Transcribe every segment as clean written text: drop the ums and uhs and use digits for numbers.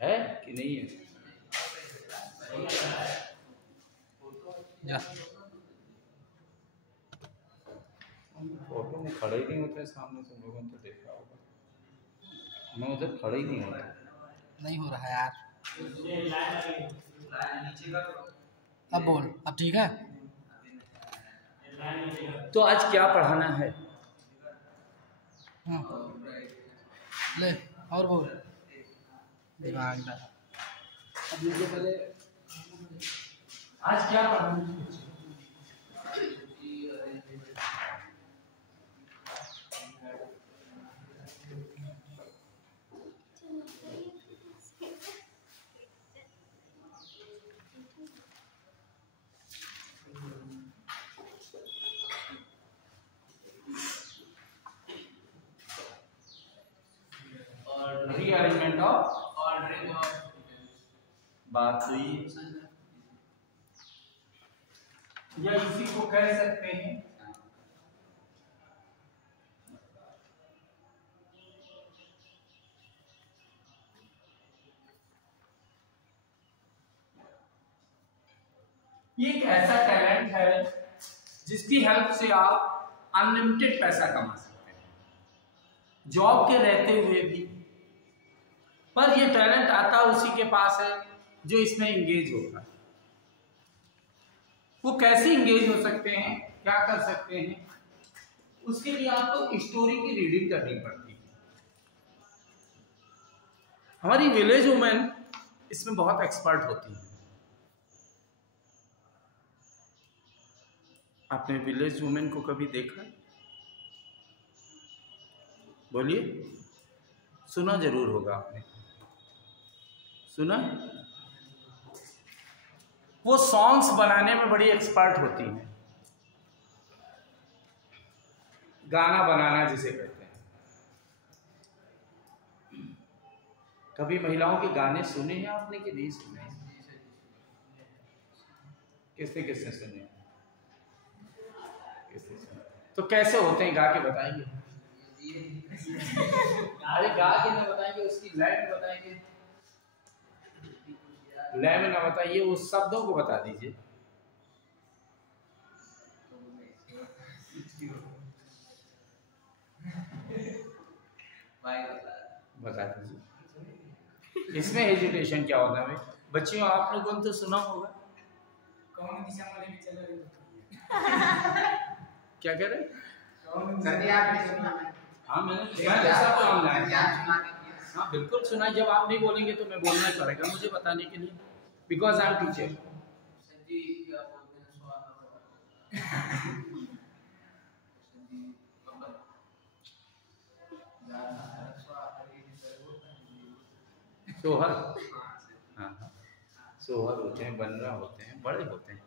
है कि नहीं है? फोटो में खड़े ही नहीं होते सामने, तुम लोगों ने तो देखा होगा, मैं उधर खड़े ही नहीं होता। नहीं हो रहा है यार। अब बोल, अब ठीक है। तो आज क्या पढ़ाना है? ले और बोल, दिमाग लगा। अब लीजिए पहले, आज क्या पढ़ाना है? रीअरेंजमेंट ऑफ ऑर्डरिंग ऑफ, बात हुई, या इसी को कह सकते हैं ये एक ऐसा टैलेंट है जिसकी हेल्प से आप अनलिमिटेड पैसा कमा सकते हैं, जॉब के रहते हुए भी। पर ये टैलेंट आता उसी के पास है जो इसमें इंगेज होगा। वो कैसे इंगेज हो सकते हैं, क्या कर सकते हैं? उसके लिए आपको स्टोरी की रीडिंग करनी पड़ती है। हमारी विलेज वुमेन इसमें बहुत एक्सपर्ट होती है। आपने विलेज वुमेन को कभी देखा? बोलिए, सुना जरूर होगा आपने, सुना? वो सॉन्ग्स बनाने में बड़ी एक्सपर्ट होती हैं, गाना बनाना जिसे कहते हैं। कभी महिलाओं के गाने सुने हैं आपने कि नहीं सुने? किसने किसने सुने? तो कैसे होते हैं, गा के बताएंगे? अरे गा के ना बताएंगे, उसकी लय में बताएंगे। लय में ना बताइए, उस शब्दों को बता दीजिए। बता दीजिए, इसमें हेजिटेशन क्या होता है? बच्चियों, आप लोगों ने तो सुना होगा। कौन दिशा में चले क्या कह रहे? हाँ मैंने हाँ बिल्कुल सुना। जब आप नहीं बोलेंगे तो मैं बोलना पड़ेगा मुझे बताने के लिए, बिकॉज आई एम टीचर। सोहर, हाँ हाँ, सोहर होते हैं, बनरा होते हैं, बड़े होते हैं,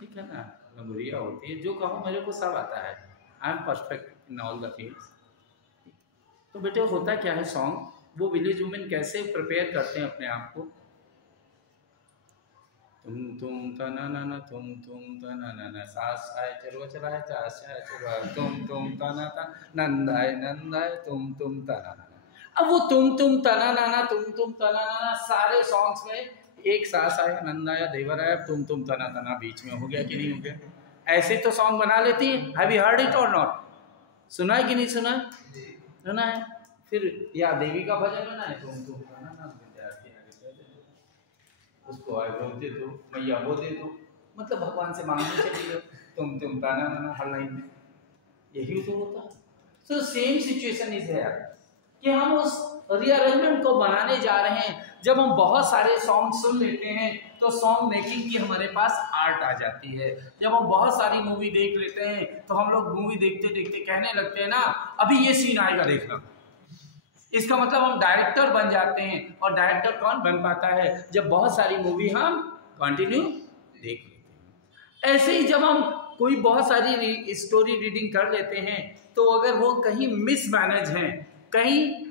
ठीक है ना, लंगुरिया होती है, जो कहो मेरे को सब आता है। I am perfect in all the fields. तो बेटे होता क्या है सॉन्ग, वो विलेज वुमेन कैसे प्रिपेयर करते हैं अपने आप को? तुम तना ना तुम तना ना सास आए चलो चला है चास आए चलो तुम तना ता नंदाए तुम तना ना। अब वो तुम तना ना सारे सॉन्ग्स में एक सास आया, नंद आया, देवर आया, तुम तना बीच में हो गया कि नहीं हो गया? ऐसे तो सॉन्ग बना लेती है। हैव यू हर्ड इट और नॉट? सुना है कि नहीं सुना? सुना है। फिर या देवी का भजन बना है, तुम उसको आए बोलते तो मैया वो दे दो, मतलब भगवान से मांगने चली गए, तुम ताना ना हर लाइन में, यही तो होता है। तो सेम सिचुएशन इज है कि हम उस रीअरेंजमेंट को बनाने जा रहे हैं। जब हम बहुत सारे सॉन्ग सुन लेते हैं तो सॉन्ग मेकिंग की हमारे पास आर्ट आ जाती है। जब हम बहुत सारी मूवी देख लेते हैं तो हम लोग मूवी देखते देखते कहने लगते हैं ना, अभी ये सीन आएगा देखना। इसका मतलब हम डायरेक्टर बन जाते हैं। और डायरेक्टर कौन बन पाता है? जब बहुत सारी मूवी हम कंटिन्यू देख लेते हैं। ऐसे ही जब हम कोई बहुत सारी स्टोरी रीडिंग कर लेते हैं तो अगर वो कहीं मिसमैनेज हैं, कहीं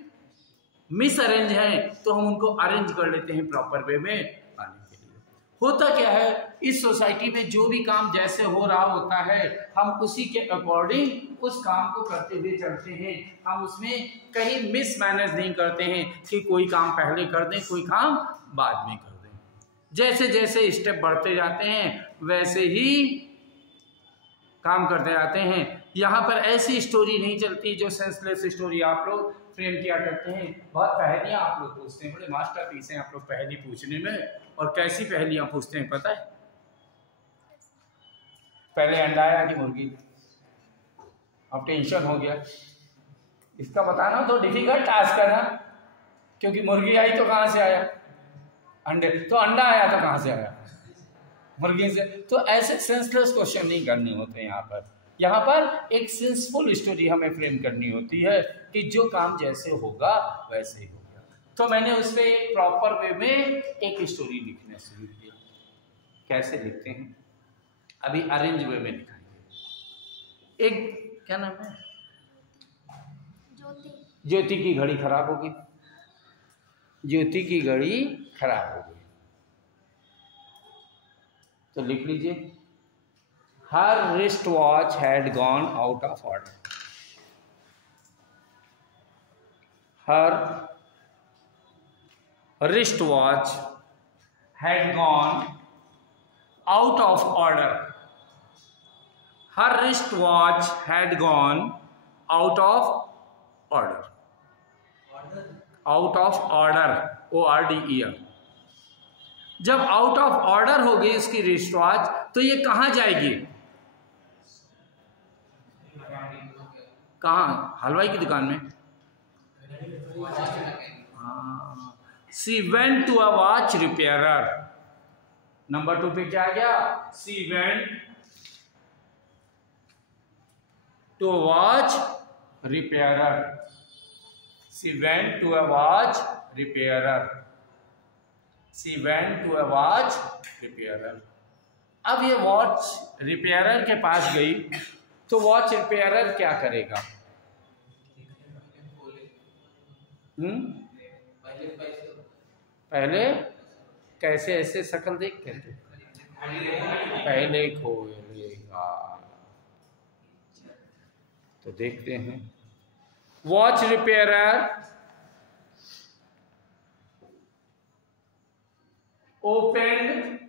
मिस अरेंज हैं, तो हम उनको अरेंज कर लेते हैं प्रॉपर वे में पाने के लिए। होता क्या है, इस सोसाइटी में जो भी काम जैसे हो रहा होता है हम उसी के अकॉर्डिंग उस काम को करते हुए चलते हैं। हम उसमें कहीं मिसमैनेज नहीं करते हैं कि कोई काम पहले कर दें कोई काम बाद में कर दें। जैसे जैसे स्टेप बढ़ते जाते हैं वैसे ही काम करते जाते हैं। यहाँ पर ऐसी स्टोरी नहीं चलती जो सेंसलेस स्टोरी आप लोग फ्रेम किया करते हैं। बहुत पहेलियाँ आप लोग पूछते हैं, बड़े मास्टरपीस हैं आप लोग पहेली पूछने में। और कैसी पहेलियाँ पूछते हैं पता है? पहले अंडा आया कि मुर्गी, अब टेंशन हो गया। इसका बताना तो डिफिकल्ट टास्क है ना, क्योंकि मुर्गी आई तो कहाँ से आया अंडे, तो अंडा आया तो कहाँ से आया मुर्गी से। तो ऐसे सेंसलेस क्वेश्चन नहीं करने होते यहाँ पर एक सेंसफुल स्टोरी हमें फ्रेम करनी होती है कि जो काम जैसे होगा वैसे ही होगा। तो मैंने उससे एक प्रॉपर वे में एक स्टोरी लिखना शुरू किया। कैसे लिखते हैं अभी अरेंज वे में लिखाएंगे। एक क्या नाम है, ज्योति की घड़ी खराब होगी, ज्योति की घड़ी खराब हो गई। तो लिख लीजिए, her wristwatch had gone out of order. Her wristwatch had gone out of order. Her wristwatch had gone out of order. Out of order, O-R-D-E-R. जब आउट ऑफ ऑर्डर हो गई उसकी रिस्टवॉच तो ये कहाँ जाएगी? कहाँ? हलवाई की दुकान में। She went to a watch repairer. Number 2 पे क्या आ गया? She went to a watch repairer. She went to a watch repairer. She went to a watch repairer. अब ये वॉच रिपेयरर के पास गई तो वॉच रिपेयरर क्या करेगा? पहले कैसे ऐसे शक्ल देख के पहले खोलेगा। तो देखते हैं, watch repairer opened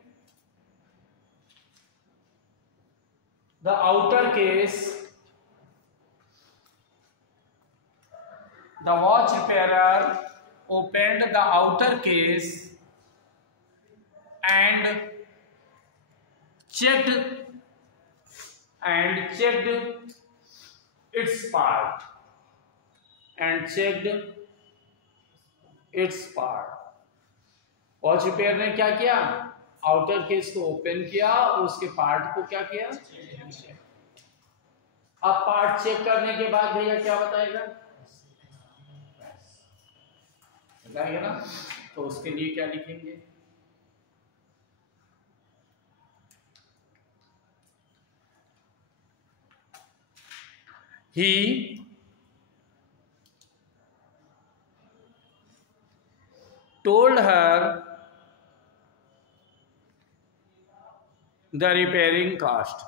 the outer case. The watch repairer opened the outer case and checked its part. Watch repair ने क्या किया? आउटर केस को ओपन किया, उसके पार्ट को क्या किया? अब पार्ट चेक करने के बाद भैया क्या बताएगा ना? तो उसके लिए क्या लिखेंगे? He told her the repairing cost.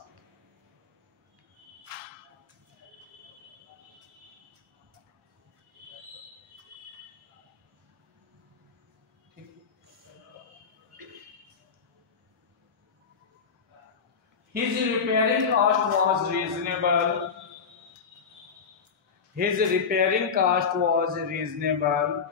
His repairing cost was reasonable. His repairing cost was reasonable.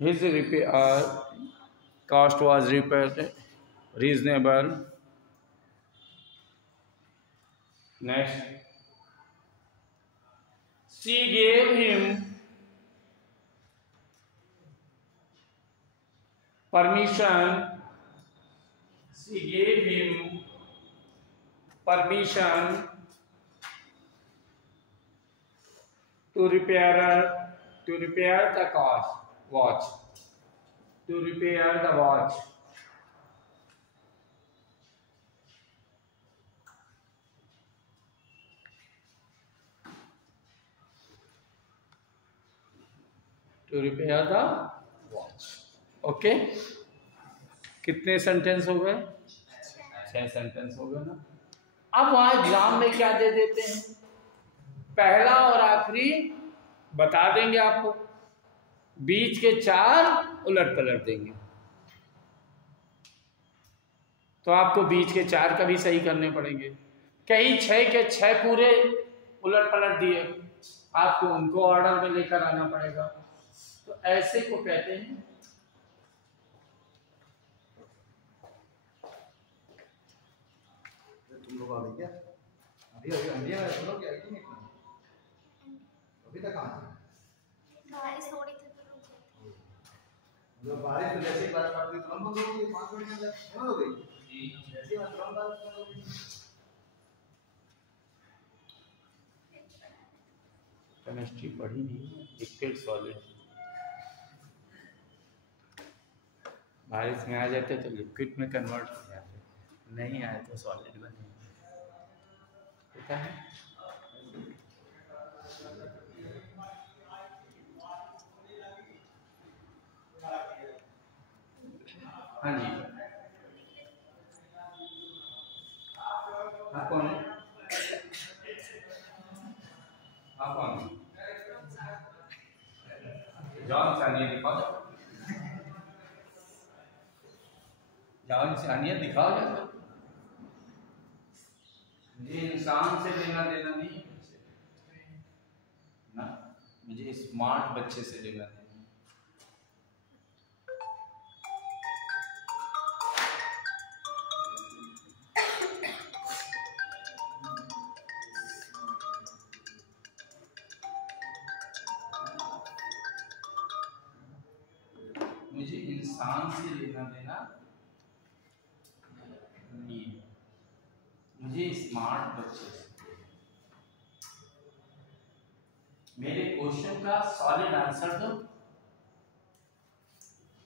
His repair cost was reasonable. Next, she gave him permission. She gave him permission to repair the watch. To repair the watch. To repair the watch. Okay, कितने sentence हो गए? 6 sentence हो गए ना। अब वहां exam में क्या दे देते हैं? पहला और आखिरी बता देंगे आपको, बीच के 4 उलट पलट देंगे। तो आपको बीच के 4 का भी सही करने पड़ेंगे। कहीं 6 के 6 पूरे उलट पलट दिए, आपको उनको ऑर्डर में लेकर आना पड़ेगा। तो ऐसे को कहते हैं तुम लोग आ गए क्या? अभी अभी अंधेरा है, तुम लोग क्या आई नहीं? अभी तक कहाँ थे? बारिश हो रही थी तो रुक गए थे। जो बारिश तो जैसे ही बात पड़ती तुरंत बंद हो गई, 5 मिनट के अंदर बंद हो गई जी। जैसे ही मैं तुरंत बात बंद हो गई। केमिस्ट्री पढ़ी नहीं, लिक्विड सॉलिड। बारिश में आ जाते तो लिक्विड में कन्वर्ट हो जाते, नहीं आए तो सॉलिड बने। पता है? हाँ जी, आप कौन है? आप कौन है? जॉन सानिया दिखाओ, जॉन सानिया दिखाओ जाओ। मुझे इंसान से लेना देना नहीं ना, मुझे स्मार्ट बच्चे से लेना देना। मुझे इंसान से लेना देना नहीं, मुझे स्मार्ट बच्चे से। मेरे क्वेश्चन का सॉलिड आंसर दो,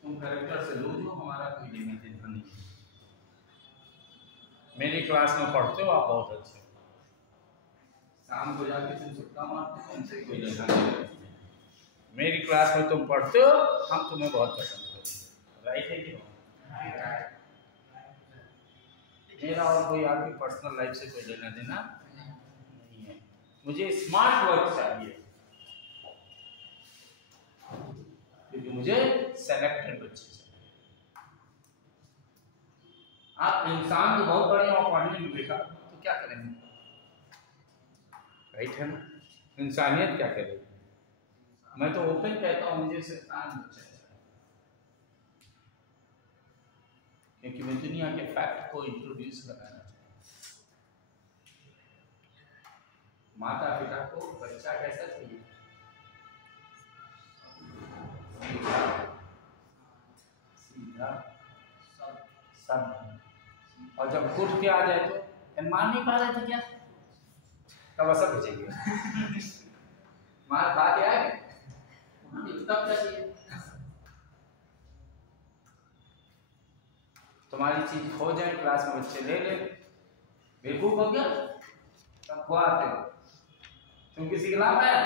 तुम करेक्टर से लो, जो हमारा कोई लेना देना नहीं। मेरी क्लास में पढ़ते हो आप बहुत अच्छे, शाम को जाके तुम सबका मारते हो, उनसे कोई लेना देना। मेरी क्लास में तुम पढ़ते हो, हम तुम्हें बहुत पसंद करते हैं। राइट है कि नहीं? मेरा और कोई आपकी पर्सनल लाइफ से कोई लेना देना नहीं है। मुझे स्मार्ट वर्क चाहिए, क्योंकि मुझे सेलेक्टेड बच्चे चाहिए। आप इंसान तो बहुत बड़े और पढ़ने में बेकार, तो क्या करेंगे? राइट है ना? इंसानियत क्या करेगी? मैं तो ओपन कहता हूँ, मुझे शैतान बच्चा चाहिए, क्योंकि मैं दुनिया के फैक्ट को इंट्रोड्यूस कराना चाहता हूँ। माता पिता को बच्चा कैसा चाहिए? सीधा सब। और जब उठ के आ जाए तो मान नहीं पा रहे थे क्या, तब असर भेजेंगे। मार खा के आए तब क्या चाहिए? तुम्हारी चीज खो जाए, क्लास में बच्चे ले ले, बेवकूफ हो गया, तब खुआते हो। तुम किसी के लाभ आया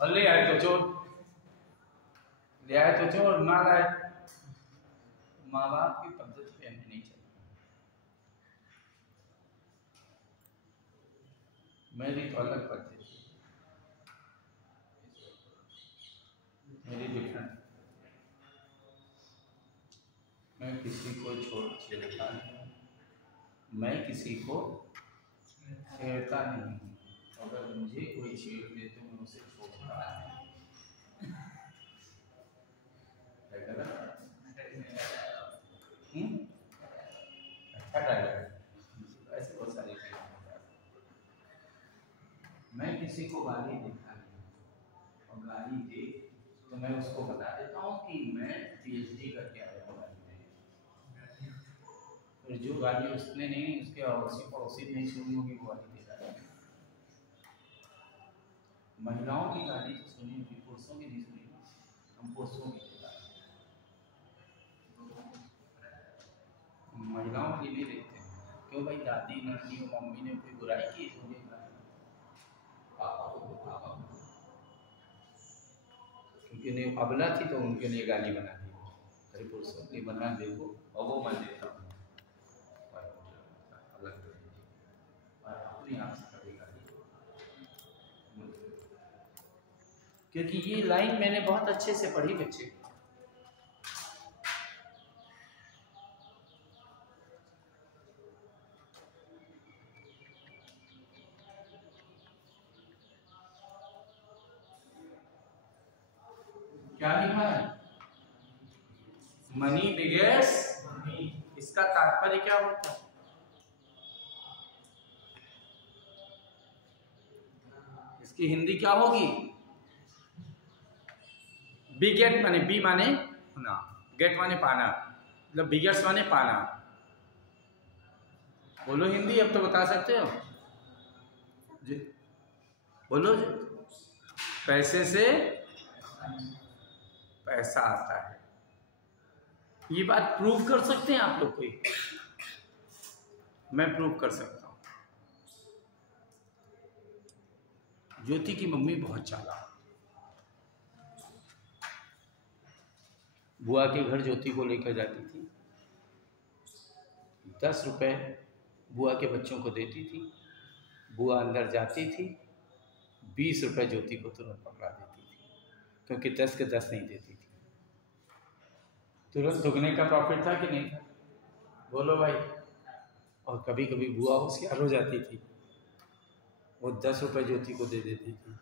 और ले आए तो चोर, ले आए तो चोर, ना लाए। माँ बाप की पद्धति पे हमें नहीं चलना। मेरी तो अलग पद्धति, मेरी डिफरेंट। मैं किसी को छेड़ता नहीं, मैं किसी को छेड़ता नहीं। अगर मुझे कोई छेड़ दे तो मैं उसे छोड़ता नहीं। अच्छा ऐसे बहुत सारी चीजें। मैं किसी को गाली देता नहीं, और गाली दे तो मैं उसको बता देता हूँ कि मैं पीएचडी करके आया हूँ गाली दे। और जो गाली उसने नहीं, उसके अड़ोसी पड़ोसी नहीं सुनी होगी, वो गाली दे रहा है। महिलाओं की गाली तो सुनी होगी, पुरुषों की नहीं सुनी। हम पुरुषों की महिलाओं की नहीं देखते। क्यों भाई? दादी नानी और मम्मी ने कोई बुराई की तो उन्हें उनके लिए अबला थी तो उनके लिए गाली बना दी, अरे पुरुषों की बना देखो, और वो मैं देता हूँ अलग और अपने आप से कभी गाली, क्योंकि ये लाइन मैंने बहुत अच्छे से पढ़ी बच्चे। क्या लिखा है? Money begets money. इसका तात्पर्य क्या होता है? इसकी हिंदी क्या होगी? बिगेट माने बी माने ना, गेट माने पाना, मतलब बिगेट्स माने पाना। बोलो हिंदी, अब तो बता सकते हो जी, बोलो जी। पैसे से पैसा आता है, ये बात प्रूव कर सकते हैं आप लोग कोई? मैं प्रूव कर सकता हूं। ज्योति की मम्मी बहुत चालाक, बुआ के घर ज्योति को लेकर जाती थी, 10 रुपए बुआ के बच्चों को देती थी, बुआ अंदर जाती थी, 20 रुपए ज्योति को तुरंत पकड़ा देती थी, क्योंकि 10 के 10 नहीं देती थी। तुरंत दुगने का प्रॉफिट था कि नहीं था? बोलो भाई। और कभी कभी बुआ होशियार हो जाती थी, वो 10 रुपए ज्योति को दे देती थी,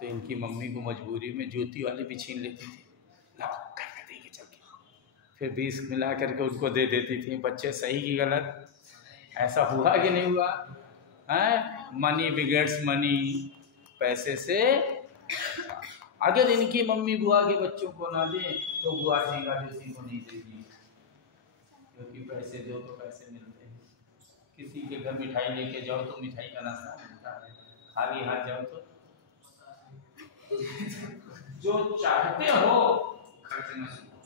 तो इनकी मम्मी को मजबूरी में ज्योति वाले भी छीन लेती थी, लाओ करके देंगे चल के, फिर 20 मिला करके उनको दे देती थी। बच्चे सही की गलत? ऐसा हुआ कि नहीं हुआ? है मनी बिगेट्स मनी, पैसे से। अगर इनकी मम्मी बुआ के बच्चों को ना दे तो बुआ ठेंगा ज्योति को नहीं देगी, क्योंकि पैसे दो तो पैसे मिलते हैं। किसी के घर मिठाई लेके जाओ तो मिठाई का नाश्ता मिलता है, खाली हाथ जाओ तो जो चाहते हो खर्च न सुनो।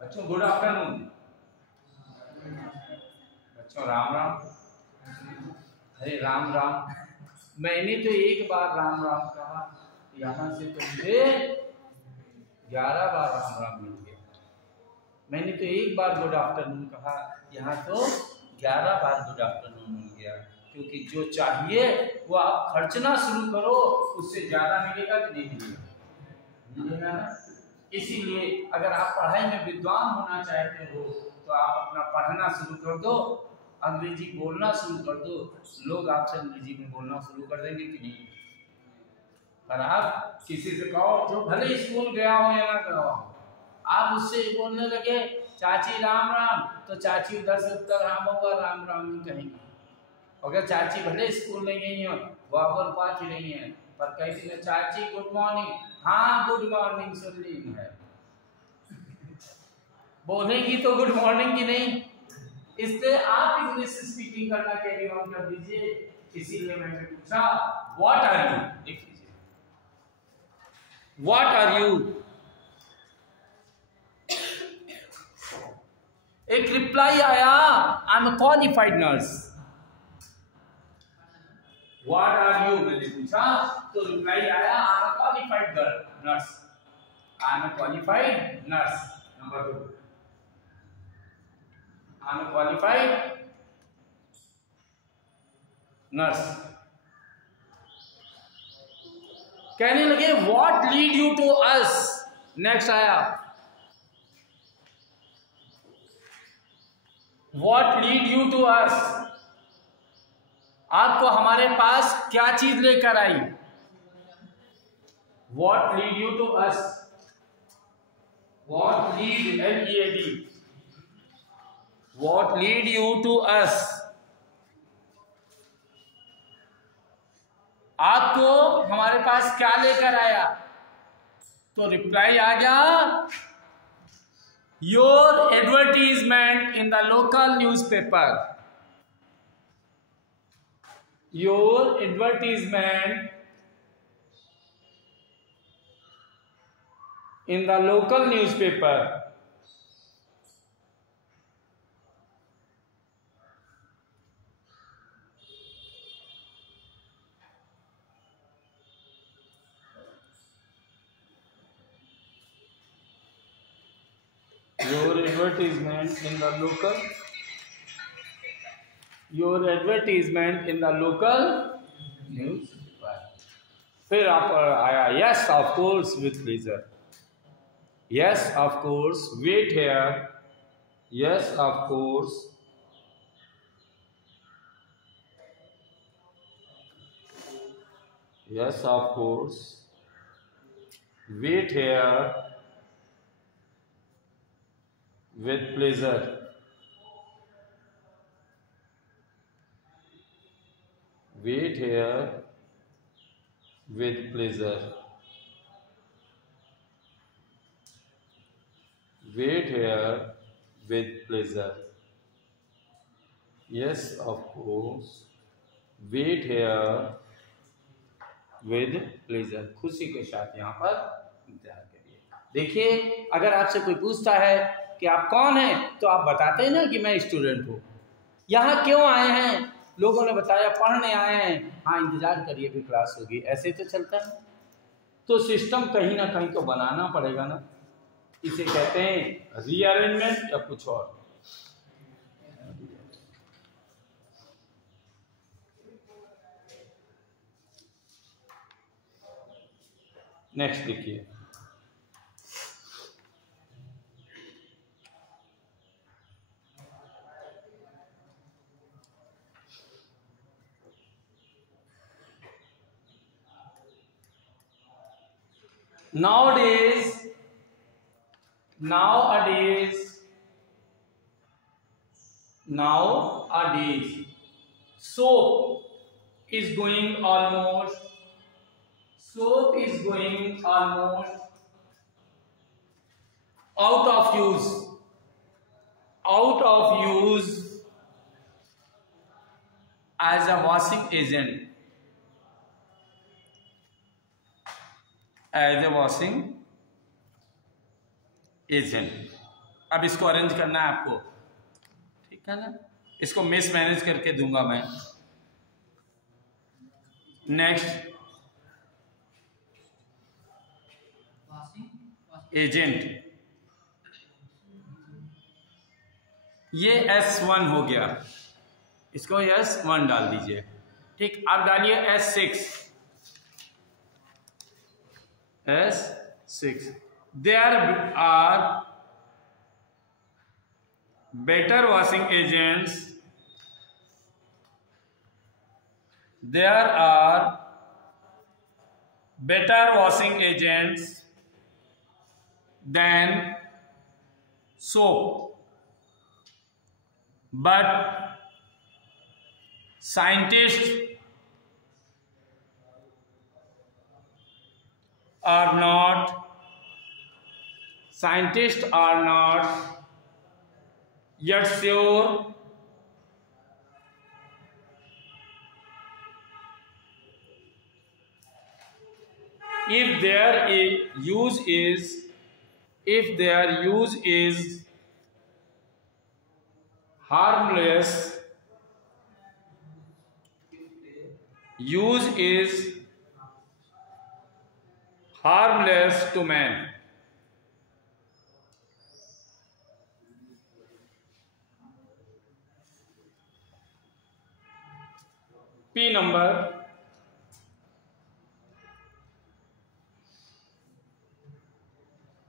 बच्चों गुड आफ्टरनून, बच्चों राम राम। अरे राम राम, मैंने तो एक बार राम राम कहा, यहाँ से तो मुझे 11 बार राम राम मिल गया। मैंने तो एक बार गुड आफ्टरनून कहा, यहाँ तो 11 बार गुड आफ्टरनून मिल गया। क्योंकि जो चाहिए वो आप खर्चना शुरू करो, उससे ज्यादा मिलेगा कि नहीं मिलेगा? मिलेगा ना। इसीलिए अगर आप पढ़ाई में विद्वान होना चाहते हो तो आप अपना पढ़ना शुरू कर दो, अंग्रेजी बोलना शुरू कर दो, लोग आपसे अंग्रेजी में बोलना शुरू कर देंगे कि नहीं? पर आप किसी से कहो जो भले स्कूल गया हो या ना गया हो, आप उससे बोलने लगे चाची राम राम, तो चाची उधर से उत्तर राम होगा, राम राम ही कहेंगे। अगर चाची भले स्कूल नहीं गई हो, वापस बात ही नहीं है, पर कहती है चाची गुड मॉर्निंग, हाँ गुड मॉर्निंग सुन ली है, बोलेंगी तो गुड मॉर्निंग की नहीं। इसलिए आप इंग्लिश स्पीकिंग करना कैरी ऑन कर दीजिए। इसीलिए मैंने पूछा व्हाट आर यू, लिख लीजिए व्हाट आर यू। एक रिप्लाई आया I am a qualified nurse. What are you मैंने पूछा तो रिप्लाई आया I am a qualified nurse, I am a qualified nurse. Number 2, I am a qualified nurse. कहने लगे what lead you to us. Next आया what lead you to us, आपको हमारे पास क्या चीज लेकर आई? What lead you to us, what lead LEAD, what lead you to us, आपको हमारे पास क्या लेकर आया? तो रिप्लाई आ गया your advertisement in the local newspaper, your advertisement in the local newspaper. your advertisement in the local, your advertisement in the local news। फिर आप आया yes of course with pleasure, yes of course, wait here, yes of course, yes of course, wait here with pleasure, wait here with pleasure, wait here with pleasure, yes of course, wait here with pleasure, खुशी के साथ यहाँ पर इंतजार करिए। देखिए अगर आपसे कोई पूछता है कि आप कौन हैं तो आप बताते हैं ना कि मैं स्टूडेंट हूँ। यहाँ क्यों आए हैं, लोगों ने बताया पढ़ने आए हैं, हाँ इंतजार करिए फिर क्लास होगी, ऐसे तो चलता है। तो सिस्टम कहीं ना कहीं तो बनाना पड़ेगा ना, इसे कहते हैं रीअरेंजमेंट या कुछ और। नेक्स्ट देखिए, nowadays soap is going almost out of use as a washing agent, अब इसको अरेंज करना है आपको, ठीक है ना, इसको मिस मैनेज करके दूंगा मैं। नेक्स्ट एजेंट, ये S1 हो गया, इसको S1 डाल दीजिए, ठीक। अब डालिए S6। There are better washing agents, than soap, but scientists are not yet sure if their use is harmless to man। P number,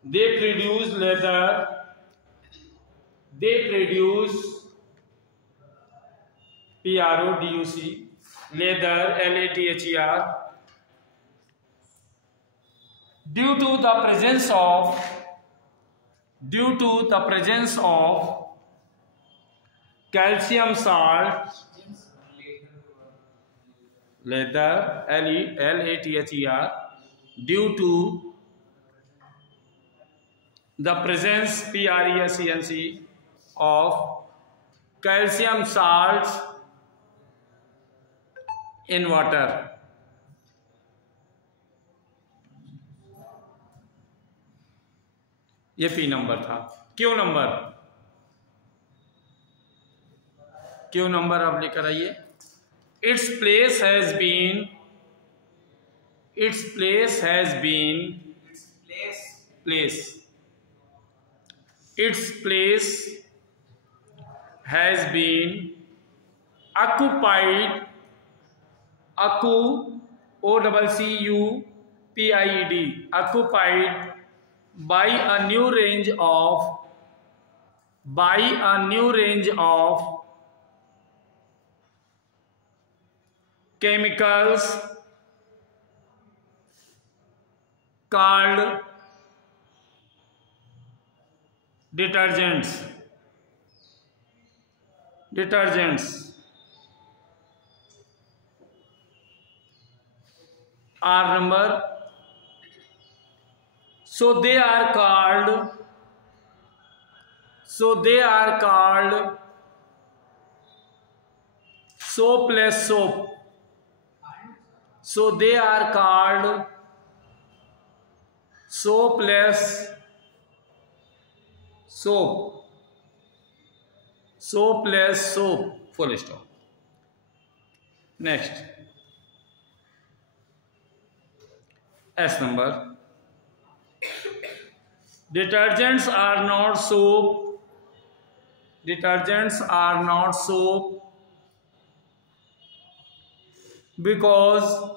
they produce leather, PRODUC, leather, LATHER, due to the presence of calcium salt, leather, LATHER, due to the presence, PRESENC, of calcium salts in water। ये P number था। Q number आप लेकर आइए। its place its place has been occupied, occupied by a new range of chemicals called detergents. R number. So they are called soapless soap. So they are called soapless soap. Full stop. Next, S number. Detergents are not soap because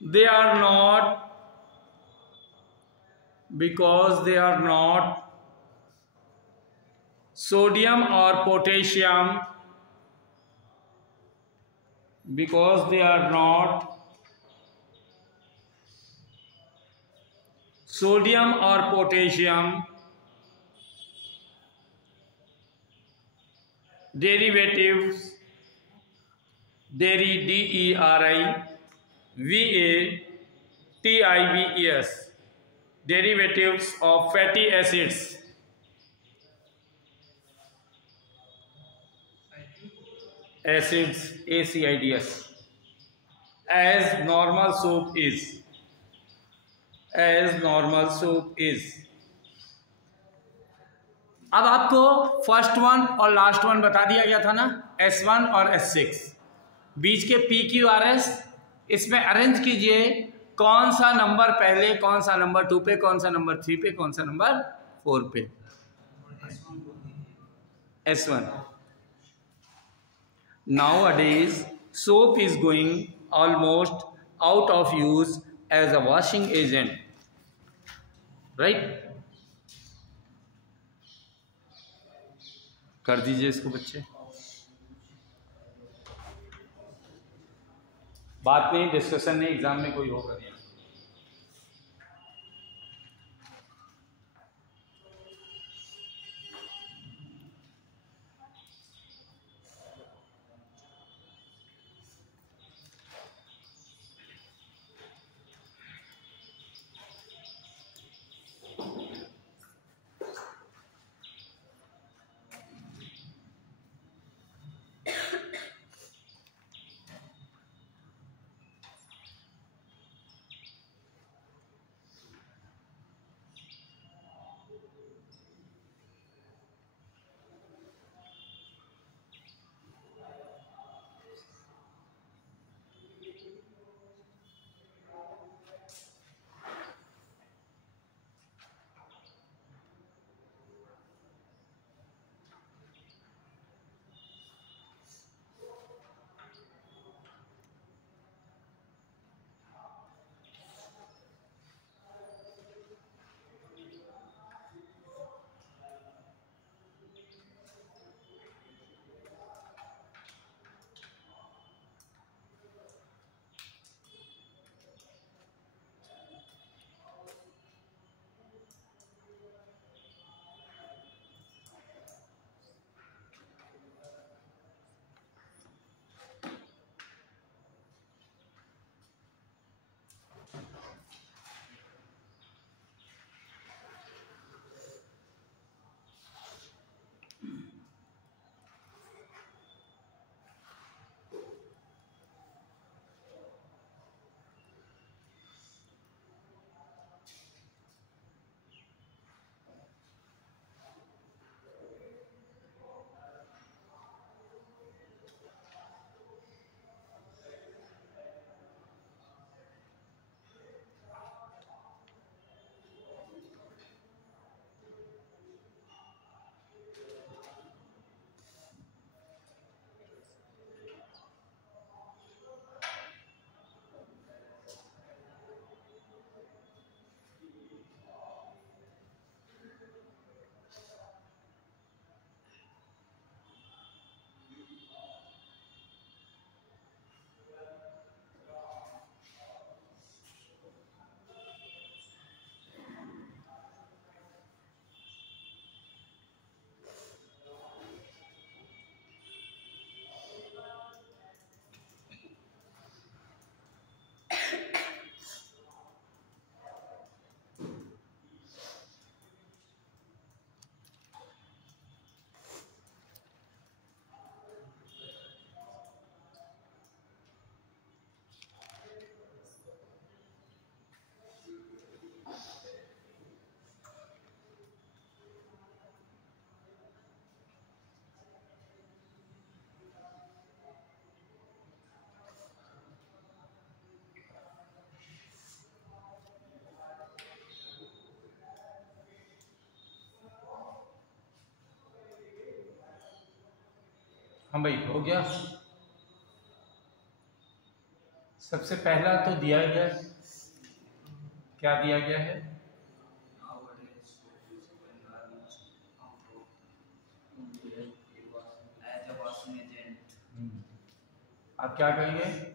they are not sodium or potassium, derivatives, derivatives of fatty acids, ACIDs, as normal soap is. अब आपको first one और last one बता दिया गया था ना, S1 और S6, बीच के PQRS, इसमें अरेंज कीजिए कौन सा नंबर पहले, कौन सा नंबर 2 पे, कौन सा नंबर 3 पे, कौन सा नंबर 4 पे. S1. Nowadays soap is going almost out of use as a washing agent, right? कर दीजिए इसको बच्चे, बात नहीं, डिस्कशन नहीं, एग्जाम में कोई होगा नहीं. हाँ भाई हो गया। सबसे पहला तो दिया गया है, क्या दिया गया है? आप क्या कहेंगे?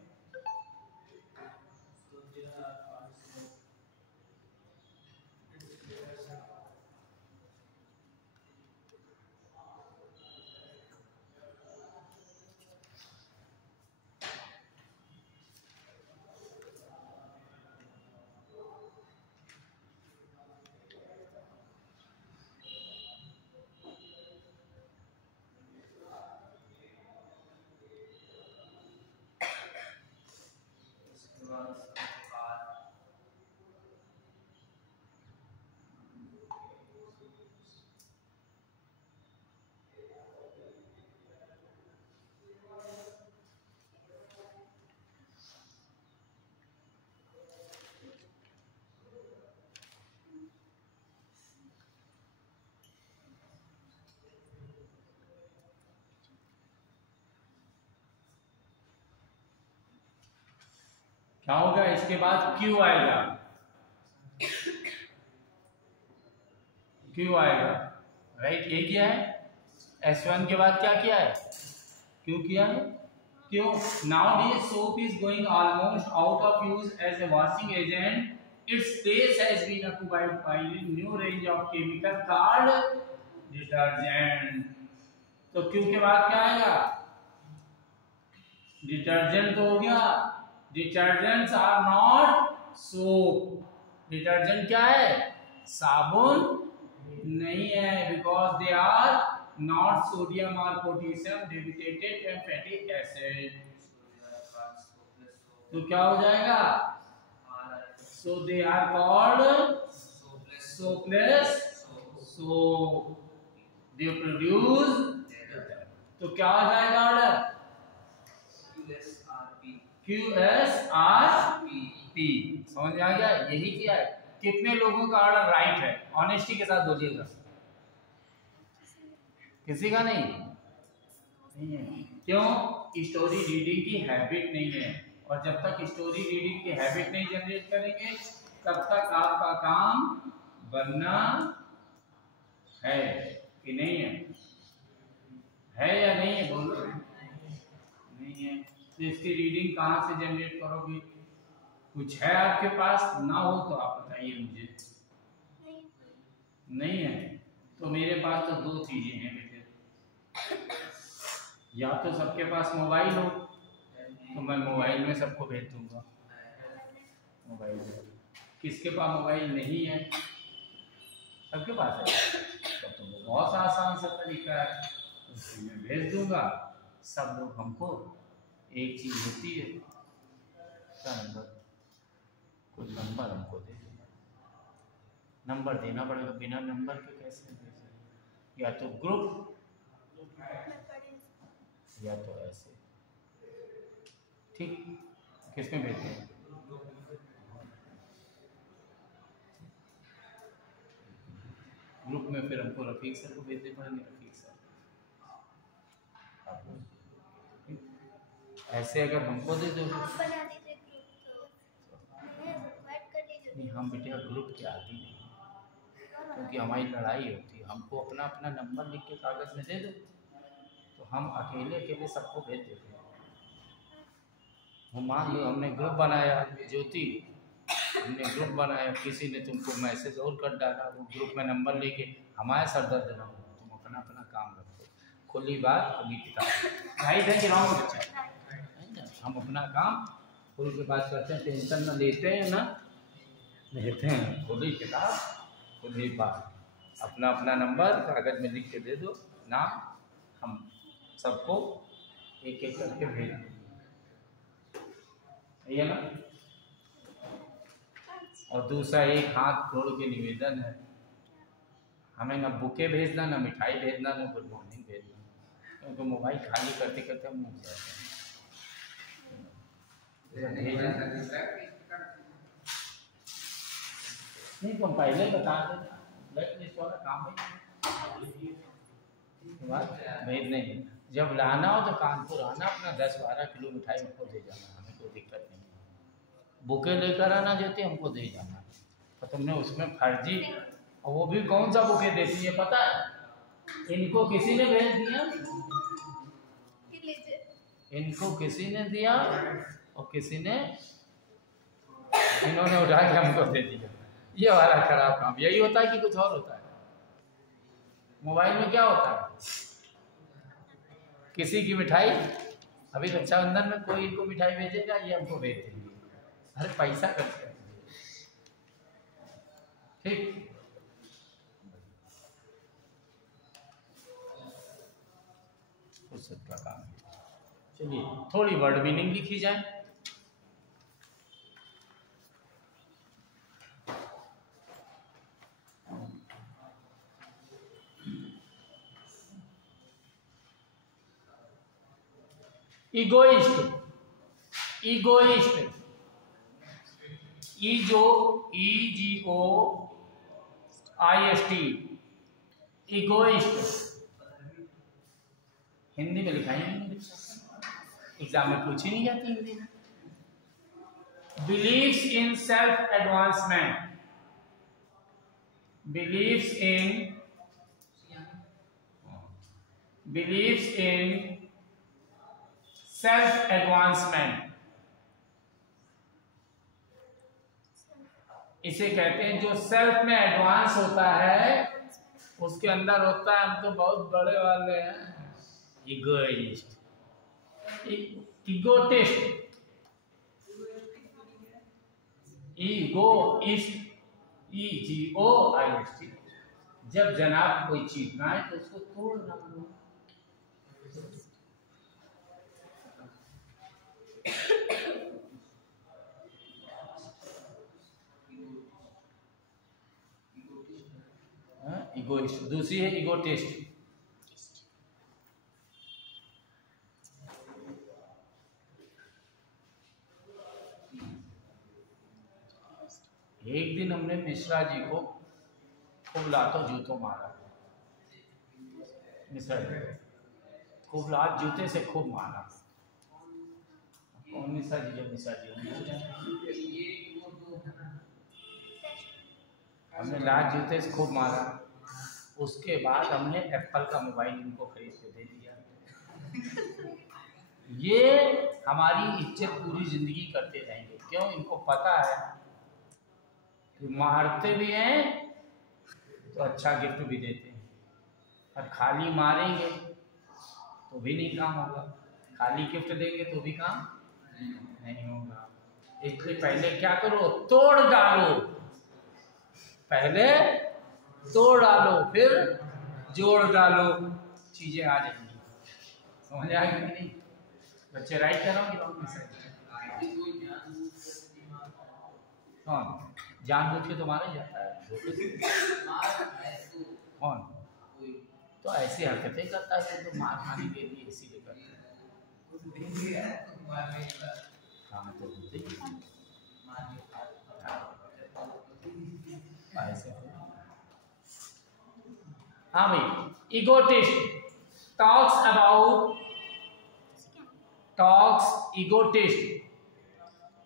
क्या होगा? इसके बाद क्यू आएगा, क्यू आएगा, राइट? ये किया है। S1 के बाद क्या किया है? क्यू किया है। क्यों? Nowadays soap is going almost out of use as a washing agent. Its place has been occupied by a new range of chemical called detergent. तो क्यू के बाद क्या आएगा? डिटर्जेंट तो हो गया। Detergents are not soap. Detergent क्या है? साबुन नहीं है, because they are not sodium और potassium derivated and fatty acid. तो क्या हो जाएगा? So they are called soapless soap. They produce. तो क्या हो जाएगा ऑर्डर? QSRP। समझ में आ गया? यही किया है। कितने लोगों का ऑर्डर राइट है? ऑनेस्टी के साथ बोलिएगा। किसी का नहीं है। क्यों? स्टोरी रीडिंग की हैबिट नहीं है, और जब तक स्टोरी रीडिंग की हैबिट नहीं जनरेट करेंगे तब तक आपका काम बनना है कि नहीं है? है या नहीं है? बोलो। नहीं है तो इसकी रीडिंग कहाँ से जनरेट करोगे? कुछ है आपके पास? ना हो तो आप बताइए मुझे। नहीं है तो मेरे पास तो दो चीजें हैं बेटे। या तो सबके पास मोबाइल हो तो मैं मोबाइल में सबको भेज दूंगा। मोबाइल में किसके पास मोबाइल नहीं है? सबके पास है। तब तो बहुत आसान सा तरीका है, उसमें मैं भेज दूंगा। सब लोग हमको एक चीज होती है, क्या नंबर? कुछ नंबर हमको दे देना। नंबर देना पड़ेगा, बिना नंबर के कैसे दे सकते? या तो ग्रुप या तो ऐसे। ठीक, किसमें भेजते हैं? ग्रुप में फिर हमको रफीक सर को भेजने पड़ेंगे। रफीक सर ऐसे अगर हमको दे दो नहीं, हम बेटे ग्रुप के आदि नहीं, क्योंकि हमारी लड़ाई होती है। हमको अपना अपना नंबर लिख के कागज में दे दो तो हम अकेले अकेले सबको भेज देते हैं। हम मान लो हमने ग्रुप बनाया, ज्योति हमने ग्रुप बनाया, किसी ने तुमको मैसेज और कर डाला, वो ग्रुप में नंबर लेके हमारे सर दर्द ना हो, तुम अपना अपना काम रखो। खुली बात खुली किताब। राइट है कि रॉन्ग बच्चा? हम अपना काम खुल के बात करते हैं, टेंशन ना लेते हैं ना लेते हैं। खुली किताब खुली बात। अपना अपना नंबर कागज में लिख के दे दो, नाम, हम सबको एक एक करके भेज देंगे, ये ना। और दूसरा एक हाथ जोड़ के निवेदन है, हमें ना बुके भेजना, ना मिठाई भेजना, ना गुड मॉर्निंग भेजना, क्योंकि मोबाइल खाली करते करते हम मुझ जाते हैं। नहीं तुम पहले बता देना, ब्लैक लिस्ट वाला काम है भेज नहीं। जब लाना हो तो कानपुर आना, अपना 10-12 किलो मिठाई हमको दे जाना, हमें कोई दिक्कत नहीं है। बुके लेकर आना देते हमको दे जाना। तो तुमने उसमें फर्जी, और वो भी कौन सा बुके देती है पता है? इनको किसी ने भेज दिया, इनको किसी ने दिया और किसी ने, इन्होंने उठा के हमको दे दिया। ये वाला खराब काम यही होता है कि कुछ और होता है? मोबाइल में क्या होता है? किसी की मिठाई, अभी रक्षाबंधन में कोई इनको मिठाई भेजेगा, ये हमको भेज देंगे। अरे पैसा खर्च कर, ठीक। फुर्सत का काम है। चलिए थोड़ी वर्ड मीनिंग लिखी जाए। Egoist, egoist, EGOIST, egoist. Hindi में लिखा ही नहीं, एग्जाम में पूछी नहीं जाती हिंदी में। Believes in self advancement, believes in self advancement, इसे कहते हैं जो सेल्फ में एडवांस होता है, उसके अंदर होता है हम तो बहुत बड़े वाले हैं। Egoist, egotist, egoist, EGOIST। जब जनाब कोई चीखना है तो उसको तोड़ना लो। इगोइस्ट। दूसरी है इगोटिस्ट। एक दिन हमने मिश्रा जी को खूब लातों जूतों मारा, मिश्रा जी खूब लात जूते से खूब मारा। कौन मिश्रा जी? जो मिश्रा जी हमने लात जूते से खूब मारा। उसके बाद हमने एप्पल का मोबाइल इनको खरीद के दे दिया। ये हमारी इज्जत पूरी जिंदगी करते रहेंगे। क्यों? इनको पता है कि मारते भी हैं तो अच्छा गिफ्ट भी देते हैं, और खाली मारेंगे तो भी नहीं काम होगा, खाली गिफ्ट देंगे तो भी काम नहीं होगा। इसलिए पहले क्या करो? तोड़ डालो। पहले तोड़ डालो, फिर जोड़ डालो, चीजें आ जाएंगी। समझ आ गई नहीं? बच्चे राइट कर रहा हूँ कौन जानबूझ के तो मारा जाता है? कौन? तो ऐसी हरकतें करता है तो मार खाने के लिए इसीलिए करते हैं। हाँ तो ऐसे। हाँ भाई, इगोटिस्ट टॉक्स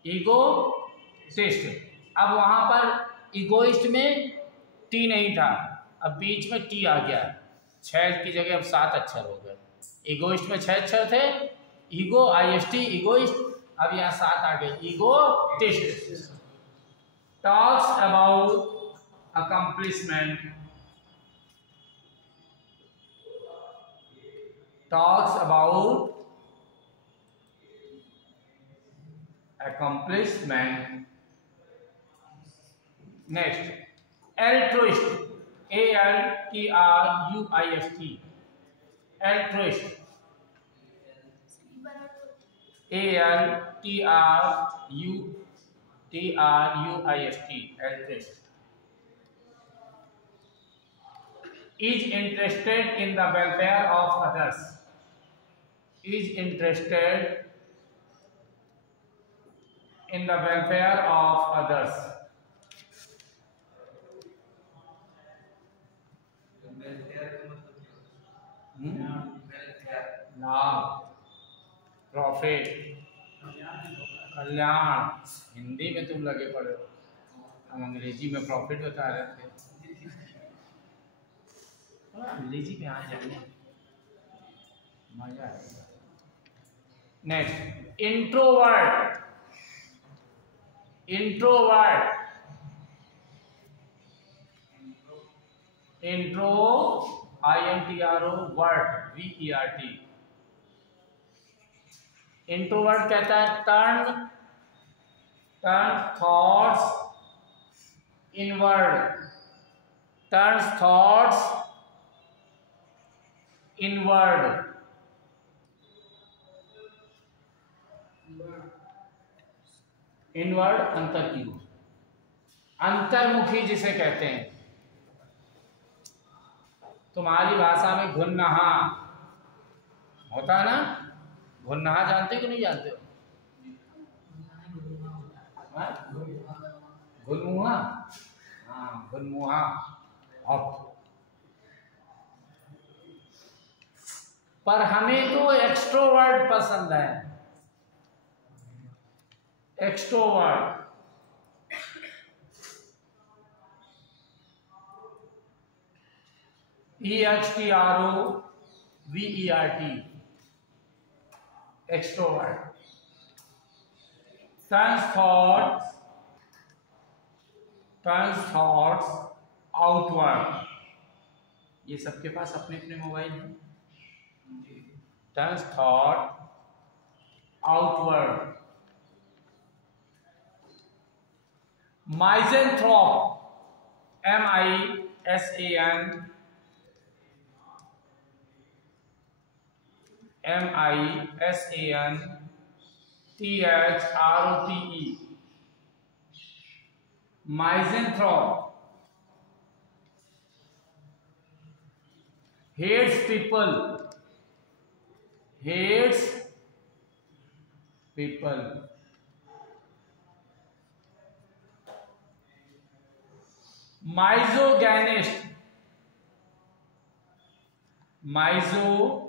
इगोटिस्ट। अब वहां पर इगोइस्ट में टी नहीं था, अब बीच में टी आ गया, 6 की जगह अब 7 अक्षर हो गए। इगोइस्ट में 6 अक्षर थे, EGOIST इगोइस्ट, अब यहाँ 7 आ गए, egotist. Talks about accomplishment, talks about accomplishment. Next, altruist, ALTRUIST, altruist, ALTRUIST, altruist. Is interested in the welfare of others, is interested in the welfare of others. लाभ, प्रॉफिट, कल्याण। हिंदी में तुम लगे पड़े हो, हम अंग्रेजी में प्रॉफिट बता रहे थे। अंग्रेजी में आ जाए मजा आएगा। Next, introvert. Introvert, intro INTRO word VERT। Introvert कहता है turn thoughts inward, turn thoughts inward. Inward अंतर की ओर, अंतर्मुखी जिसे कहते हैं। तुम्हारी भाषा में घुन्नहा होता है ना, घुन्नहा जानते हो कि नहीं जानते हो? घुनमुहा, हाँ घुनमुहा। पर हमें तो एक्सट्रोवर्ट पसंद है, extrovert. EXTROVERT, extrovert. Turns thoughts outward. ये सबके पास अपने अपने मोबाइल हैं। Turns thought outward. Misanthrope, MISANTHROTE, misanthrope। hates people, misogynist, MISOGYNIST,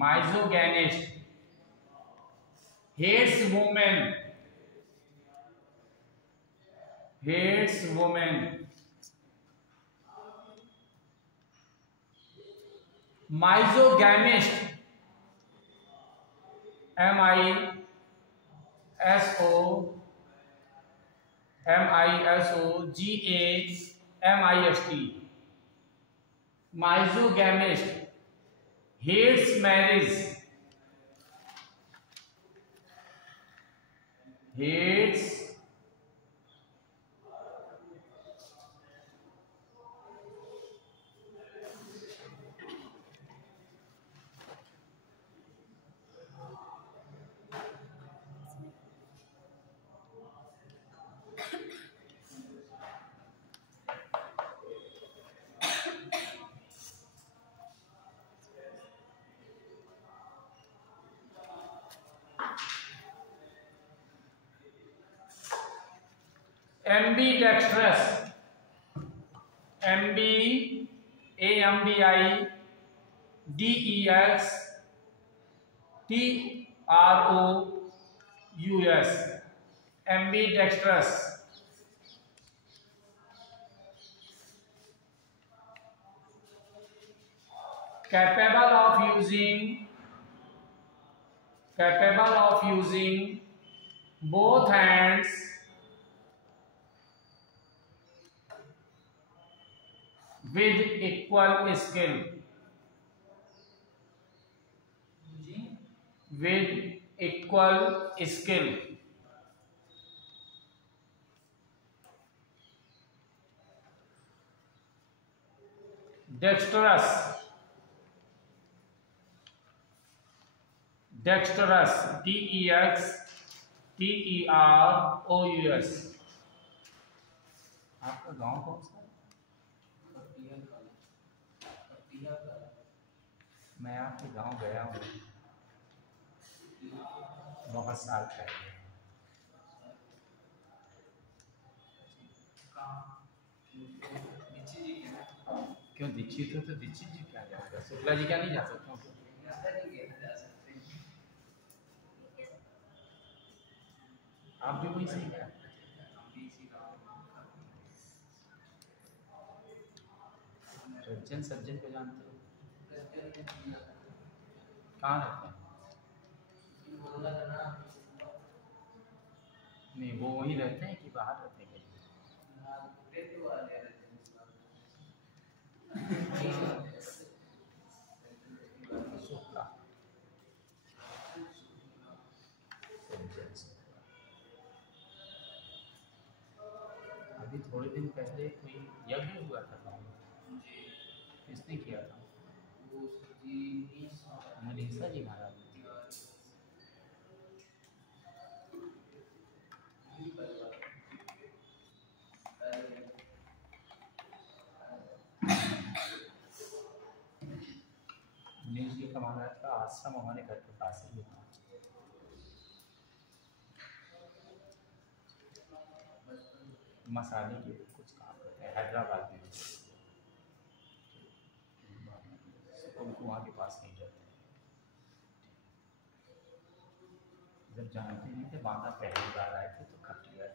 misogynist। hates women, misogamist, MISOGAMIST, misogamist। hates marriage, ambidextrous, AMBIDEXTROUS, ambidextrous। capable of using both hands with equal skill, dexterous, DEXTEROUS। आपका गांव कौन सा है? मैं आपके गांव गया हूँ बहुत साल पहले। दीक्षित जी के ना क्यों दीक्षित हो तो दीक्षित जी क्या जाएगा, शुक्ला जी क्या नहीं जा सकता? ऐसा नहीं किया जा सकते। आप भी वही सही है। हम भी इसी गाँव सज्जन सज्जन को जानते हो? में कहाँ रहते हैं? बोला था ना नहीं वो वहीं रहते हैं कि बाहर रहते हैं कहीं? टेटू वाले रहते हैं शुक्ला सज्जन शुक्ला। अभी थोड़े दिन पहले कोई यज्ञ हुआ था गाँव में, किसने किया था? वो सब्जी मनीषा जी महाराज। मनीष जी का महाराज का आश्रम हमारे घर के पास ही है। मसाले के कुछ काम करते हैं हैदराबाद में, उनको वहाँ के पास नहीं जाते। जब जानते नहीं थे, बांदा पहली बार आए थे तो खटिया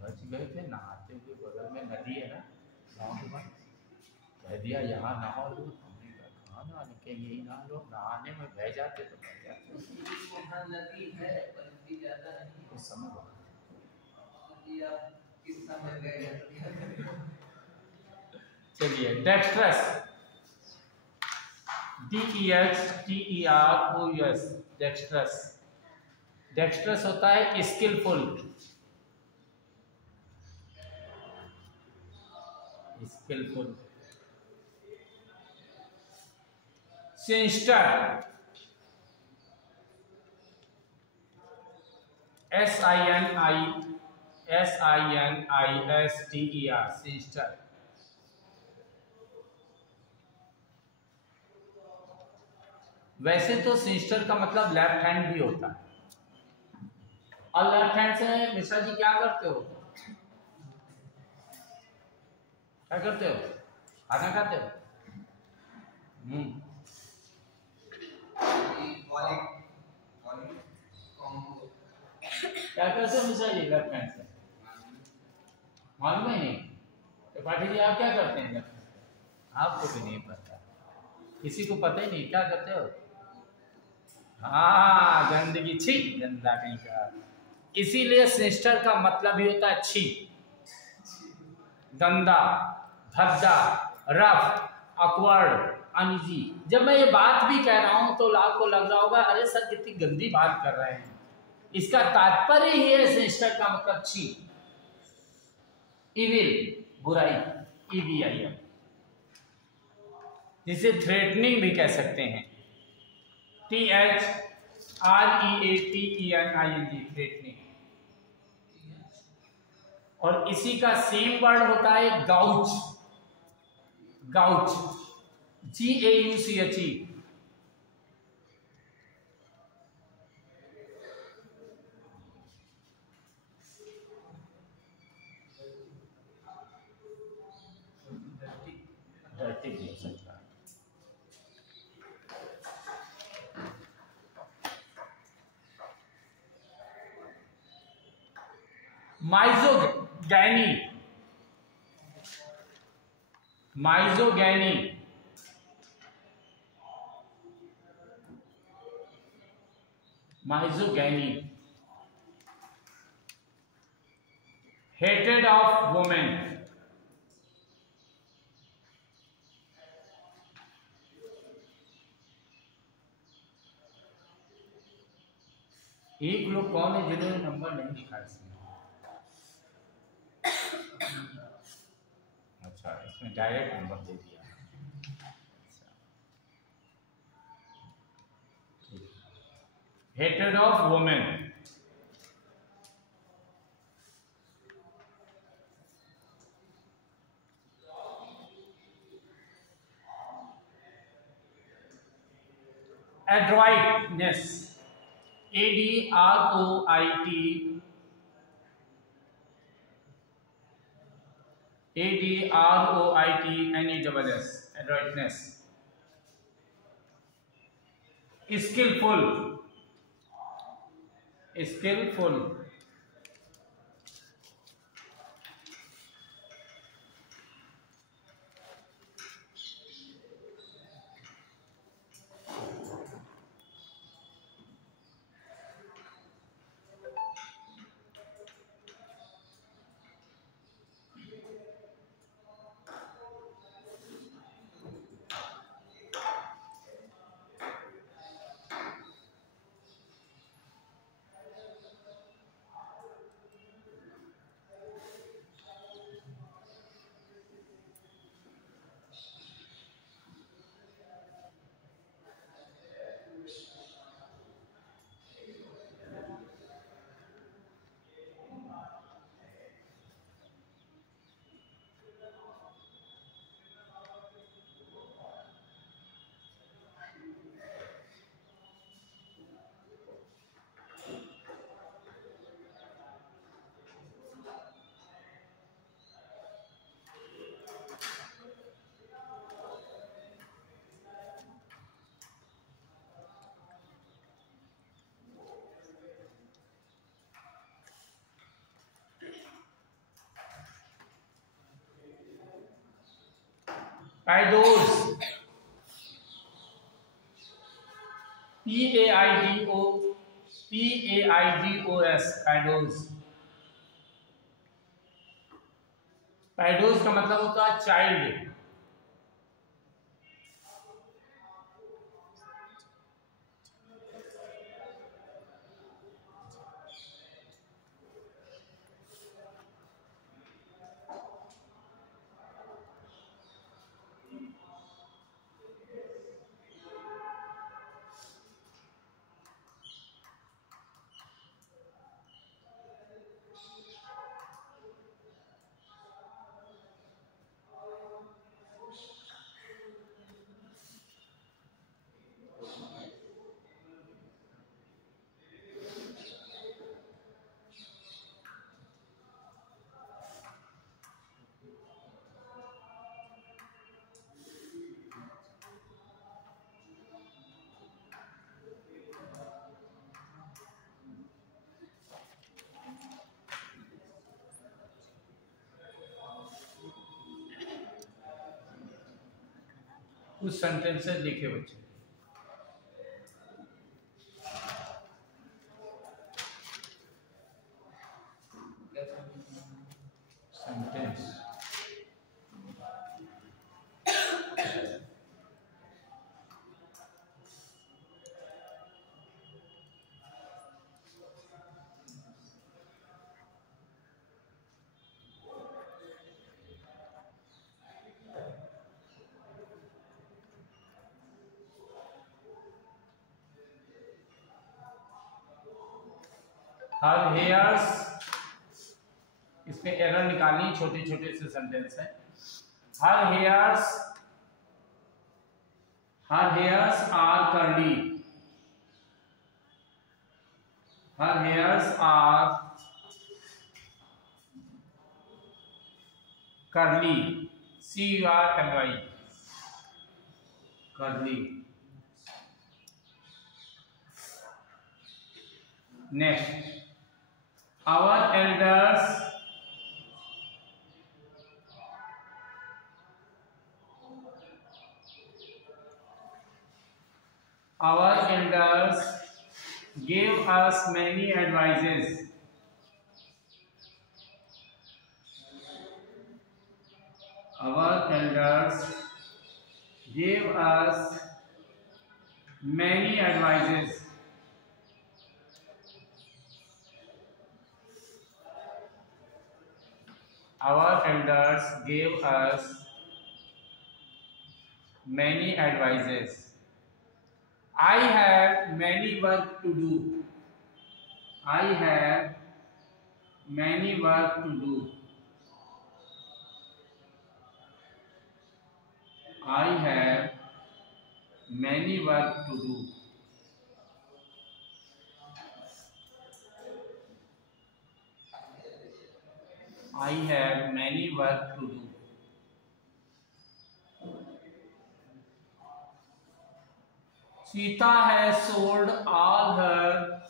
बच गए थे। नहाते हुए बगल में नदी है ना गाँव के पास, कह दिया यहाँ नहा लो। हमने कहा कहाँ नहाने के, यही नहा लो। नहाने में बह जाते तो बह जाते। नदी है पर नदी ज्यादा नहीं। उस समय नदी आप किस समय गए? चलिए डेक्स्ट्रस, DEXTEROUS, डेक्स्ट्रस। डेक्स्ट्रस होता है स्किलफुल, स्किलफुल। सिंस्टर, SINISTER, सिंस्टर। वैसे तो सिस्टर का मतलब लेफ्ट हैंड भी होता है, और लेफ्ट हैंड से मिश्रा जी क्या करते हो? क्या करते हो? खाना खाते हो? क्या करते हो मिश्रा जी लेफ्ट हैंड से? मालूम ही नहीं। तो पाठी जी आप क्या करते हैं लेफ्ट हैंड से? आपको भी नहीं पता, किसी को पता ही नहीं क्या करते हो। हाँ, गंदगी, छी, गंदा कहीं का। इसीलिए सिस्टर का मतलब ही होता है छी, गंदा, भद्दा, रफ, ऑकवर्ड, अनइजी। जब मैं ये बात भी कह रहा हूं तो आपको लग रहा होगा अरे सर कितनी गंदी बात कर रहे हैं। इसका तात्पर्य ही है सिस्टर का मतलब छी, इविल, बुराई, EVIL, जिसे थ्रेटनिंग भी कह सकते हैं, THREATENING, थ्रेटनिंग। और इसी का सेम वर्ड होता है गाउच, गाउच, GAUCHE। डर्टी भी हो सकता है। माइजोगैनी, माइजोगैनी, माइजोगैनी, हेटेड ऑफ वुमेन, एक लोग कौन है जिन्होंने नंबर नहीं लिखा इसमें? अच्छा, इसमें डायरेक्ट नंबर दे दिया। Hated of women, adroitness, ADROIT, ADROITNESS, adroitness. Skillful, skillful. Paidos, PAIDOS, Paidos. Paidos का मतलब होता है चाइल्ड। कुछ सेंटेंसेस लिखे बच्चे। सेंटेंस हर हेयर्स, इसमें एरर निकालनी, छोटे छोटे से सेंटेंस है। Her hairs are curly, her hairs are curly, CURLY, curly. Next, our elders gave us many advices. Our elders gave us many advices. Our elders gave us many advices. I have many work to do. I have many work to do. I have many work to do. I have many work to do. Sita has sold all her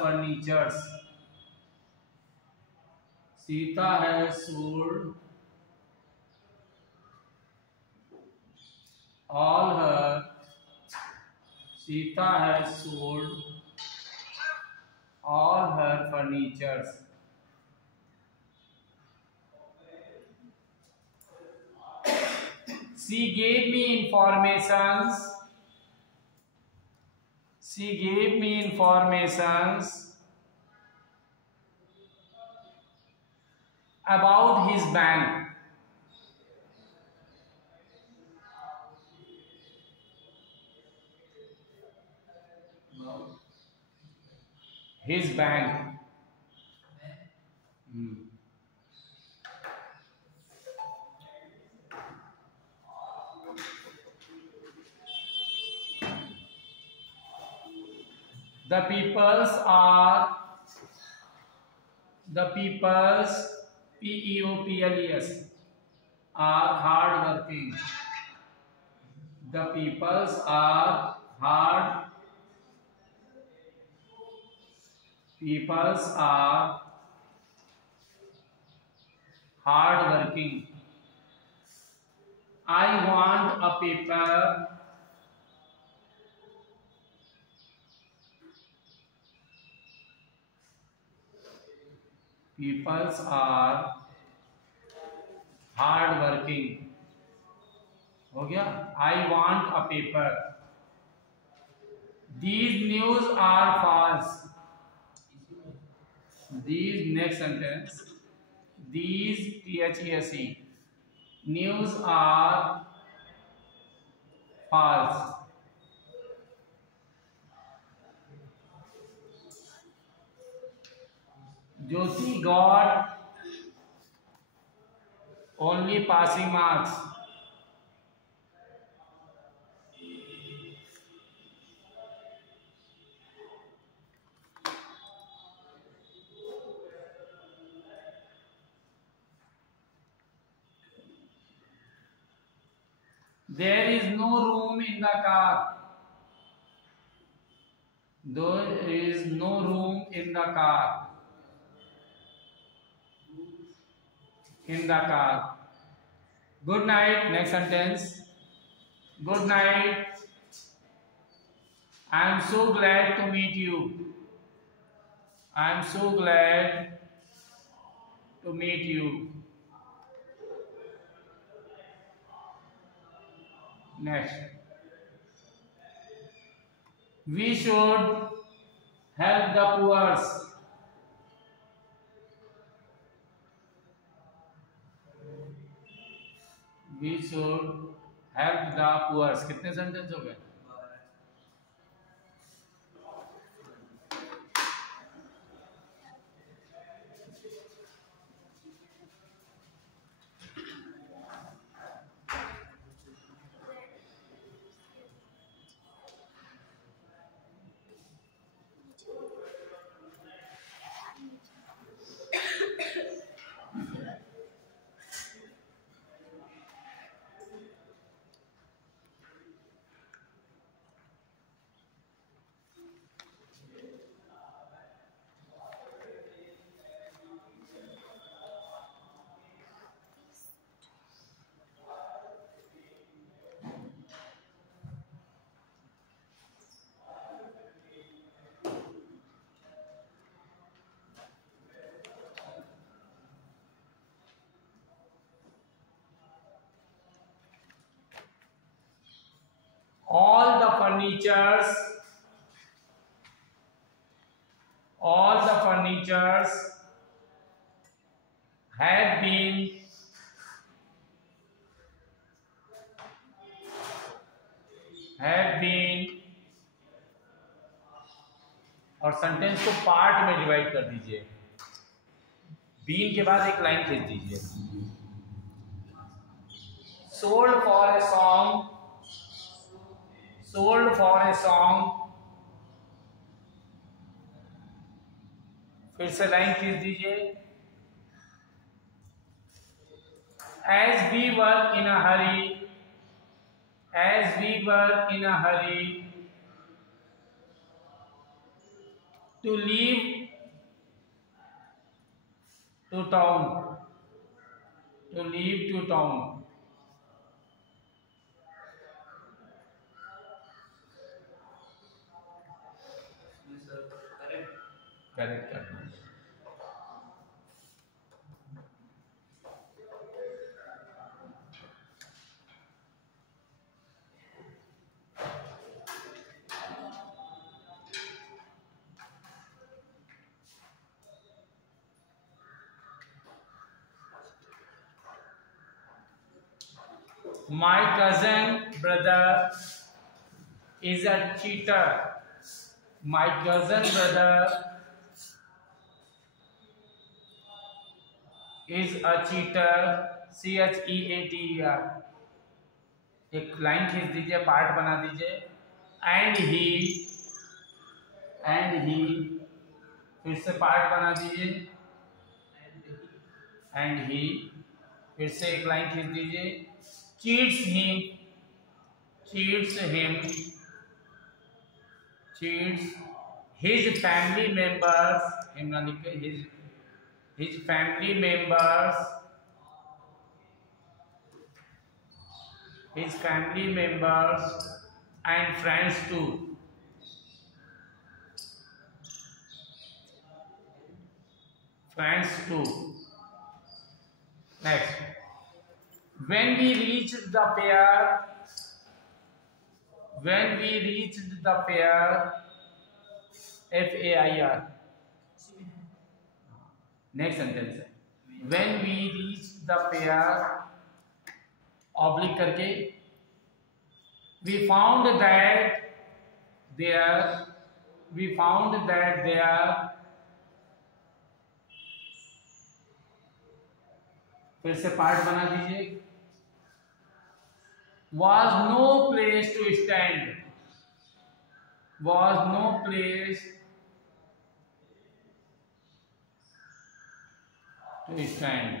furnitures. Sita has sold all her Sita has sold all her furnitures. She gave me informations. She gave me informations about his bank. His bank. The peoples, P-E-O-P-L-E-S, are hardworking. The peoples are hardworking. I want a paper. Peoples are hardworking. हो गया? I want a paper. These news are false. These, next sentence. These, THESE, news are false. Jyoti got only passing marks. There is no room in the car. There is no room in the car. In the car. Good night. Next sentence. Good night. I am so glad to meet you. I am so glad to meet you. Next. We should help the poor. We should help the poor. कितने sentence हो गए? All the furnitures have been और sentence को part में divide कर दीजिए. Been के बाद एक लाइन खींच दीजिए. Sold for a song. Sold for a song फिर से लाइन खींच दीजिए। As we were in a hurry, as we were in a hurry to leave to town, to leave to town. Correct करना। My cousin brother is a cheater. My cousin brother is a cheater. CHEATER। एक line खींच दीजिए, part बना दीजिए। And he फिर से part बना दीजिए। एंड ही फिर से एक लाइन खींच दीजिए। Cheats him, cheats him, cheats his family members, his family members, his family members and friends too. Friends too. Next, when we reached the fair, when we reached the fair, FAIR. Next sentence है, when we reached the fair, oblique करके, we found that there, फिर से part बना दीजिए। Was no place to stand, was no place to stand.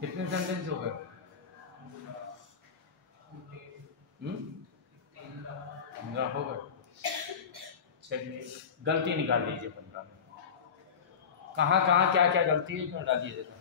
कितने sentence हो गए? हो गए। चलिए गलती निकाल लीजिए 15 में, कहाँ कहाँ क्या क्या गलती है तो डालिए जरा।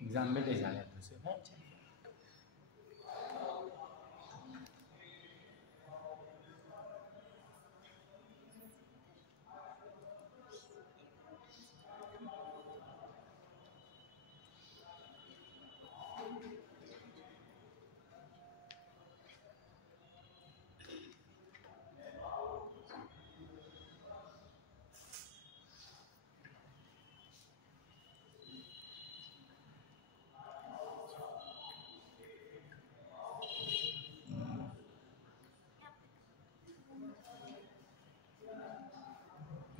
एग्जाम में ले जाने दूसरे है।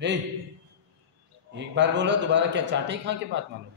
एक बार बोला दोबारा क्या चाटे ही खा के बात मानो।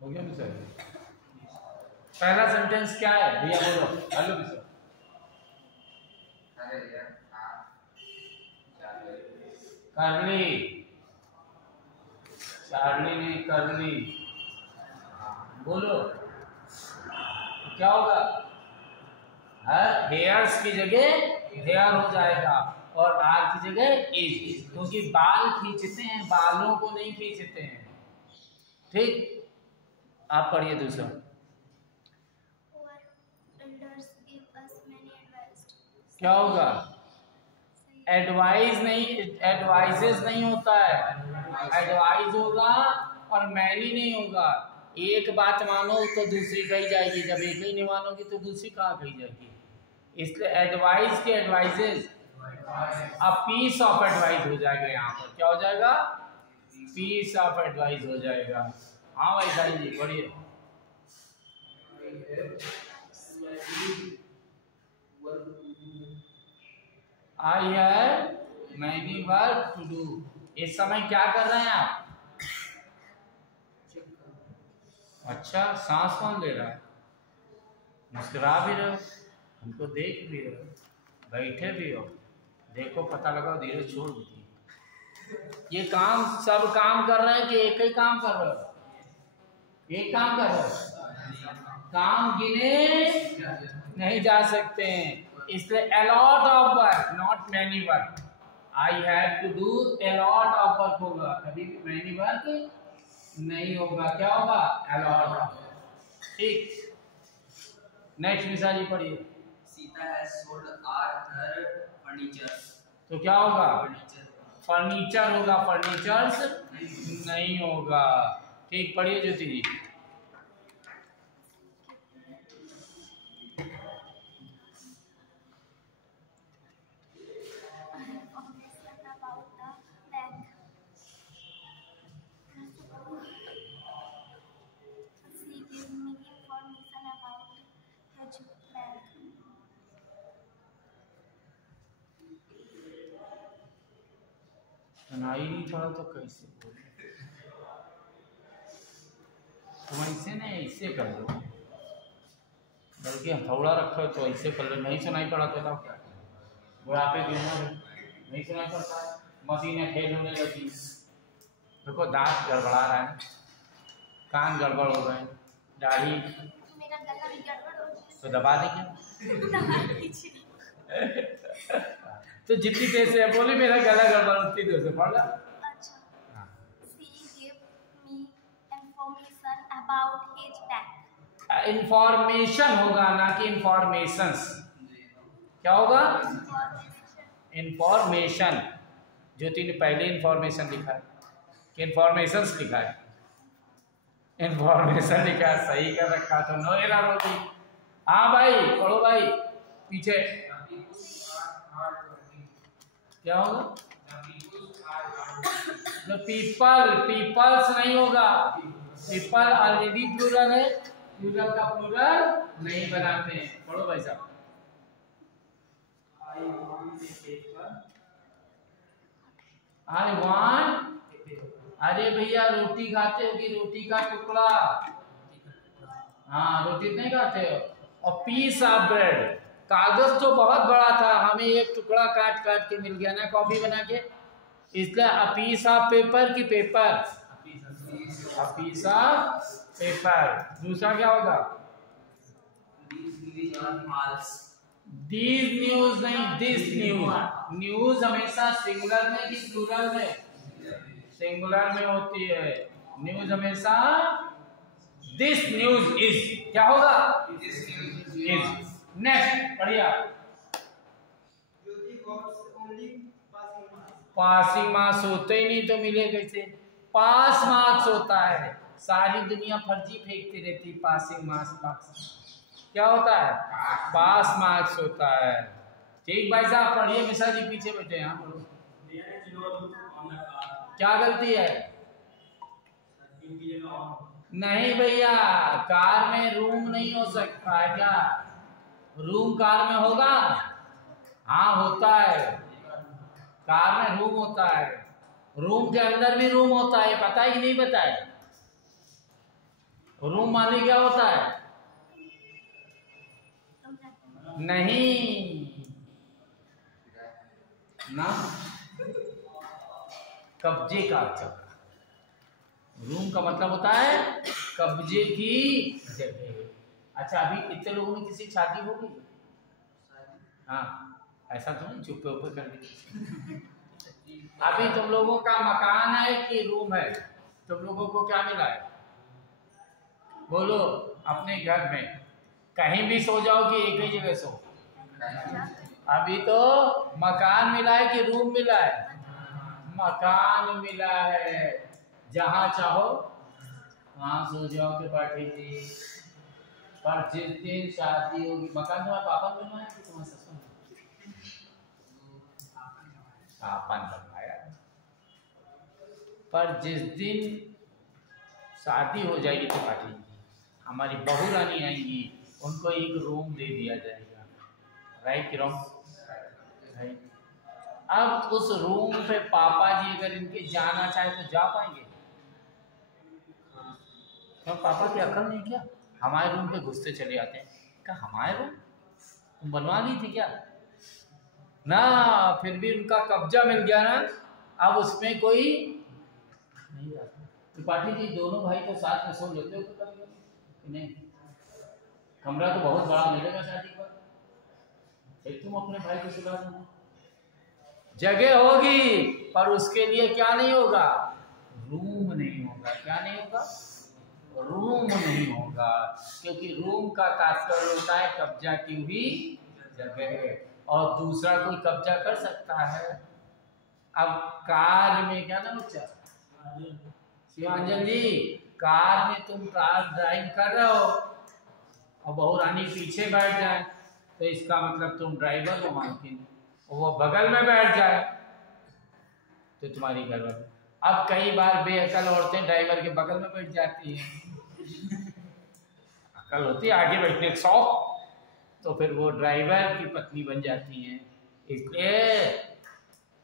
हो गया मिसर। पहला सेंटेंस क्या है भैया बोलो। हेलो मिसर। करली, चार्ली ने करली। बोलो क्या होगा? हेयर्स की जगह हेयर हो जाएगा और आर की जगह इज, क्योंकि बाल खींचते हैं, बालों को नहीं खींचते हैं। ठीक, आप पढ़िए दूसरा। क्या होगा? एडवाइस नहीं, एडवाइजेस नहीं होता है, एडवाइस होगा और मैनी नहीं होगा। एक बात मानो तो दूसरी कही जाएगी, जब एक ही नहीं मानोगी तो दूसरी कहाँ कही जाएगी। इसलिए एडवाइस के एडवाइजेस, अब पीस ऑफ एडवाइस हो जाएगा। यहाँ पर क्या हो जाएगा? पीस ऑफ एडवाइस हो जाएगा। हाँ भाई साईं जी पढ़िए। I have many work to do। इस समय क्या कर रहे हैं आप? अच्छा, सांस कौन ले रहा है? मुस्कुरा भी रहे हो, हमको देख भी रहे हो, बैठे भी हो, देखो पता लगाओ, धीरे छोड़ दीजिए। ये काम सब काम कर रहे हैं कि एक ही काम कर रहे हो? एक काम कर रहे हो, काम गिने नहीं जा सकते हैं, इसलिए a lot of work, not many work. I have to do a lot of work होगा, कभी भी many work नहीं होगा, क्या होगा? a lot of। ठीक, नेक्स्ट मिसाल पढ़िए। Sita has sold all her furniture। तो क्या होगा? फर्नीचर होगा, फर्नीचर्स नहीं होगा। ठीक, पढ़िए ज्योति जी। सुनाई नहीं पड़ा तो कैसे बोले? तुम ऐसे नहीं, ऐसे कर लो, बल्कि हथौड़ा रखो तो ऐसे कर लो। नहीं सुनाई पड़ा तो क्या करें? बुढ़ापे की उम्र नहीं सुनाई पड़ता, मशीनें फेल होने लगी, देखो दांत गड़बड़ा रहा है, कान गड़बड़ हो गए, दाढ़ी, मेरा गला भी गड़बड़ हो गया। तो दबा देंगे। दबा दीजिए। तो जितनी देर से बोली मेरा गला गड़बड़, उतनी देर से पढ़ ला। अच्छा। She gave me information about his bank। Information होगा ना कि इंफॉर्मेशंस। क्या होगा? इंफॉर्मेशन। ज्योति ने पहले इंफॉर्मेशन लिखा है कि इंफॉर्मेशंस लिखा है? इंफॉर्मेशन लिखा है, सही कर रखा तो नो एरर होगी। हाँ भाई पढ़ो भाई, पीछे क्या होगा? पीपल, पीपल्स नहीं होगा, पीपल ऑलरेडी प्लूरल है, प्लूरल का प्लूरल नहीं बनाते हैं। पढ़ो भाई साहब। आई वांट, अरे भैया रोटी खाते हो कि रोटी का टुकड़ा? हाँ, रोटी नहीं खाते हो। और पीस ऑफ ब्रेड, कागज तो बहुत बड़ा था, हमें एक टुकड़ा काट काट के मिल गया ना कॉपी बना के, इसलिए अ पीस ऑफ पेपर की paper, a piece of paper. दूसरा क्या होगा? दीज न्यूज नहीं, दिस न्यूज। न्यूज हमेशा सिंगुलर में कि प्लूरल में? सिंगुलर में होती है न्यूज हमेशा। दिस न्यूज इज, क्या होगा? इज। नेक्स्ट बढ़िया। पासिंग मार्क्स होते ही नहीं तो मिले कैसे? पास मार्क्स होता है, सारी दुनिया फर्जी फेंकती रहती, पासिंग मार्क्स क्या होता है? पास मार्क्स होता है। ठीक भाई साहब पढ़िए, मिश्रा जी पीछे बैठे हैं। क्या गलती है? नहीं भैया, कार में रूम नहीं हो सकता है क्या? रूम कार में होगा? हाँ होता है, कार में रूम होता है, रूम के अंदर भी रूम होता है, पता है कि नहीं पता है? रूम माने क्या होता है? नहीं ना, कब्जे का जगह। रूम का मतलब होता है कब्जे की जगह। अच्छा, अभी इतने लोगों में किसी शादी होगी? हाँ, ऐसा तो नहीं चुप ऊपर कर दी। अभी तुम लोगों का मकान है कि रूम है? तुम लोगों को क्या मिला है? बोलो। अपने घर में कहीं भी सो जाओ कि एक ही जगह सो? अभी तो मकान मिला है कि रूम मिला है? मकान मिला है, जहाँ चाहो वहाँ सो जाओ के पार्टी जी। पर जिस दिन शादी होगी, मकान तुम्हारे पापा ने बनवाया कि तुम्हारे ससुर ने? पापा ने बनवाया। पर जिस दिन शादी हो जाएगी तो पार्टी, हमारी बहू रानी आएंगी, उनको एक रूम दे दिया जाएगा। राइट कि रॉन्ग? राइट। अब उस रूम पे पापा जी अगर इनके जाना चाहे तो जा पाएंगे? तो पापा की अकल नहीं क्या, हमारे रूम पे घुसते चले आते हैं। क्या हमारे रूम तुम बनवा ली थी क्या ना, फिर भी उनका कब्जा मिल गया ना, अब उसमें कोई नहीं जाता। त्रिपाठी जी दोनों भाई तो साथ में सो लेते हो कभी नहीं? कमरा तो बहुत बड़ा मिलेगा शादी पर, एक तुम अपने भाई को सुला देना। जगह होगी पर उसके लिए क्या नहीं होगा, रूम नहीं होगा। क्या नहीं होगा, रूम नहीं होगा, क्योंकि रूम का तात्पर्य होता है कब्जा की हुई जगह, और दूसरा कोई कब्जा कर सकता है। अब कार में क्या ना बच्चा शिवांजन जी, कार में तुम कार ड्राइव कर रहे हो और बहू रानी पीछे बैठ जाए तो इसका मतलब तुम ड्राइवर हो मालकिन, वो बगल में बैठ जाए तो तुम्हारी गड़बड़। अब कई बार बेअकल औरतें ड्राइवर के बगल में बैठ जाती हैं, अकल होती है आगे बैठने का शौक, तो फिर वो ड्राइवर की पत्नी बन जाती हैं। इसलिए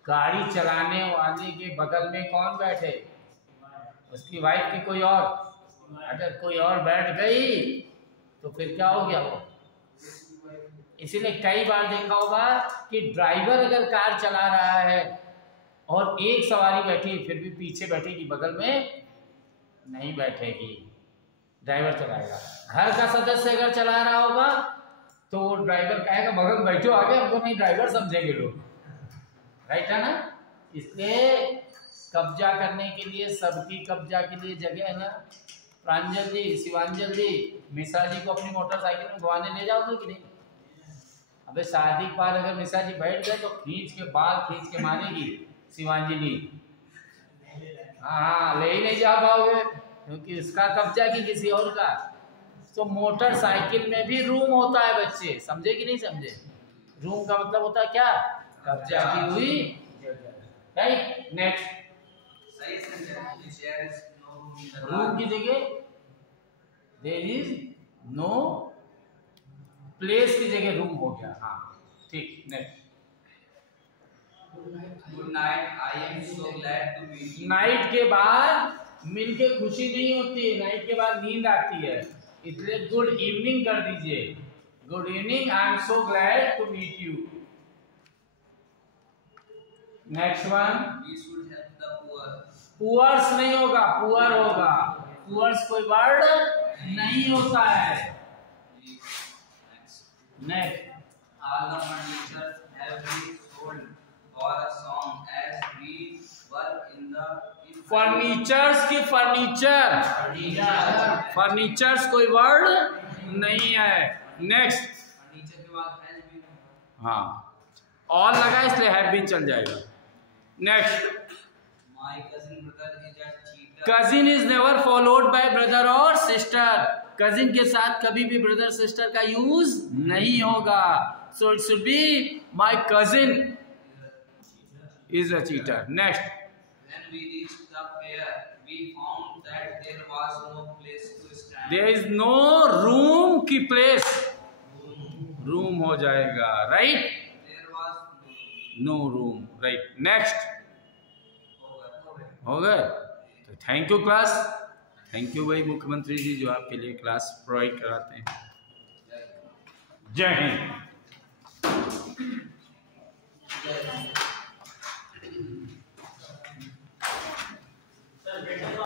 गाड़ी चलाने वाले के बगल में कौन बैठे, उसकी वाइफ की कोई और, अगर कोई और बैठ गई तो फिर क्या हो गया वो। इसीलिए कई बार देखा होगा कि ड्राइवर अगर कार चला रहा है और एक सवारी बैठी फिर भी पीछे बैठेगी, बगल में नहीं बैठेगी, ड्राइवर चलाएगा। घर का सदस्य अगर चला रहा होगा तो वो ड्राइवर कहेगा बगल में बैठो आगे, हमको नहीं ड्राइवर समझेंगे लोग, राइट है ना। इसलिए कब्जा करने के लिए, सबकी कब्जा के लिए जगह है ना। प्रांजल जी, शिवांजल जी, मिश्रा जी को अपनी मोटरसाइकिल में घुमाने ले जाओगे कि नहीं? अबे शादी के बाद अगर मिश्रा जी बैठ गए तो खींच के बाल खींच के मारेगी शिवांजलि। हाँ, ले ही नहीं जा पाओगे क्योंकि उसका कब्जा की किसी और का। तो मोटरसाइकिल में भी रूम होता है बच्चे, समझे कि नहीं समझे? रूम का मतलब होता है क्या, कब्जा की हुई जगह, राइट। नेक्स्ट, रूम की जगह देयर इज नो प्लेस की जगह रूम हो गया। हाँ ठीक। Next, good night, I am so glad to meet you. Night के बाद मिलके खुशी नहीं होती, नाइट के बाद नींद आती है, इसलिए गुड इवनिंग कर दीजिए। Good evening, I am so glad to meet you. Next one, we should help the poor. Poors नहीं होगा, पुअर होगा। पुअर्स कोई वर्ड नहीं होता है। Next, All the furniture have been sold for a song as we were in the furnitures की furniture, furnitures कोई word नहीं है। नेक्स्ट, फर्नीचर के बाद has been। हाँ ऑल लगा इसलिए हैव बीन चल जाएगा। Next, My cousin brother is a cheater। Cousin is never followed by brother और सिस्टर। कजिन के साथ कभी भी ब्रदर सिस्टर का यूज नहीं होगा। So it should be my cousin is a cheater. Next, When we reached the fair, we found that there was no place to stand। There is no room की place, room हो जाएगा, right. There was no room, right. Next, no। हो गए। तो thank you class, thank you भाई मुख्यमंत्री जी जो आपके लिए क्लास प्रोवाइड कराते हैं। जय हिंद।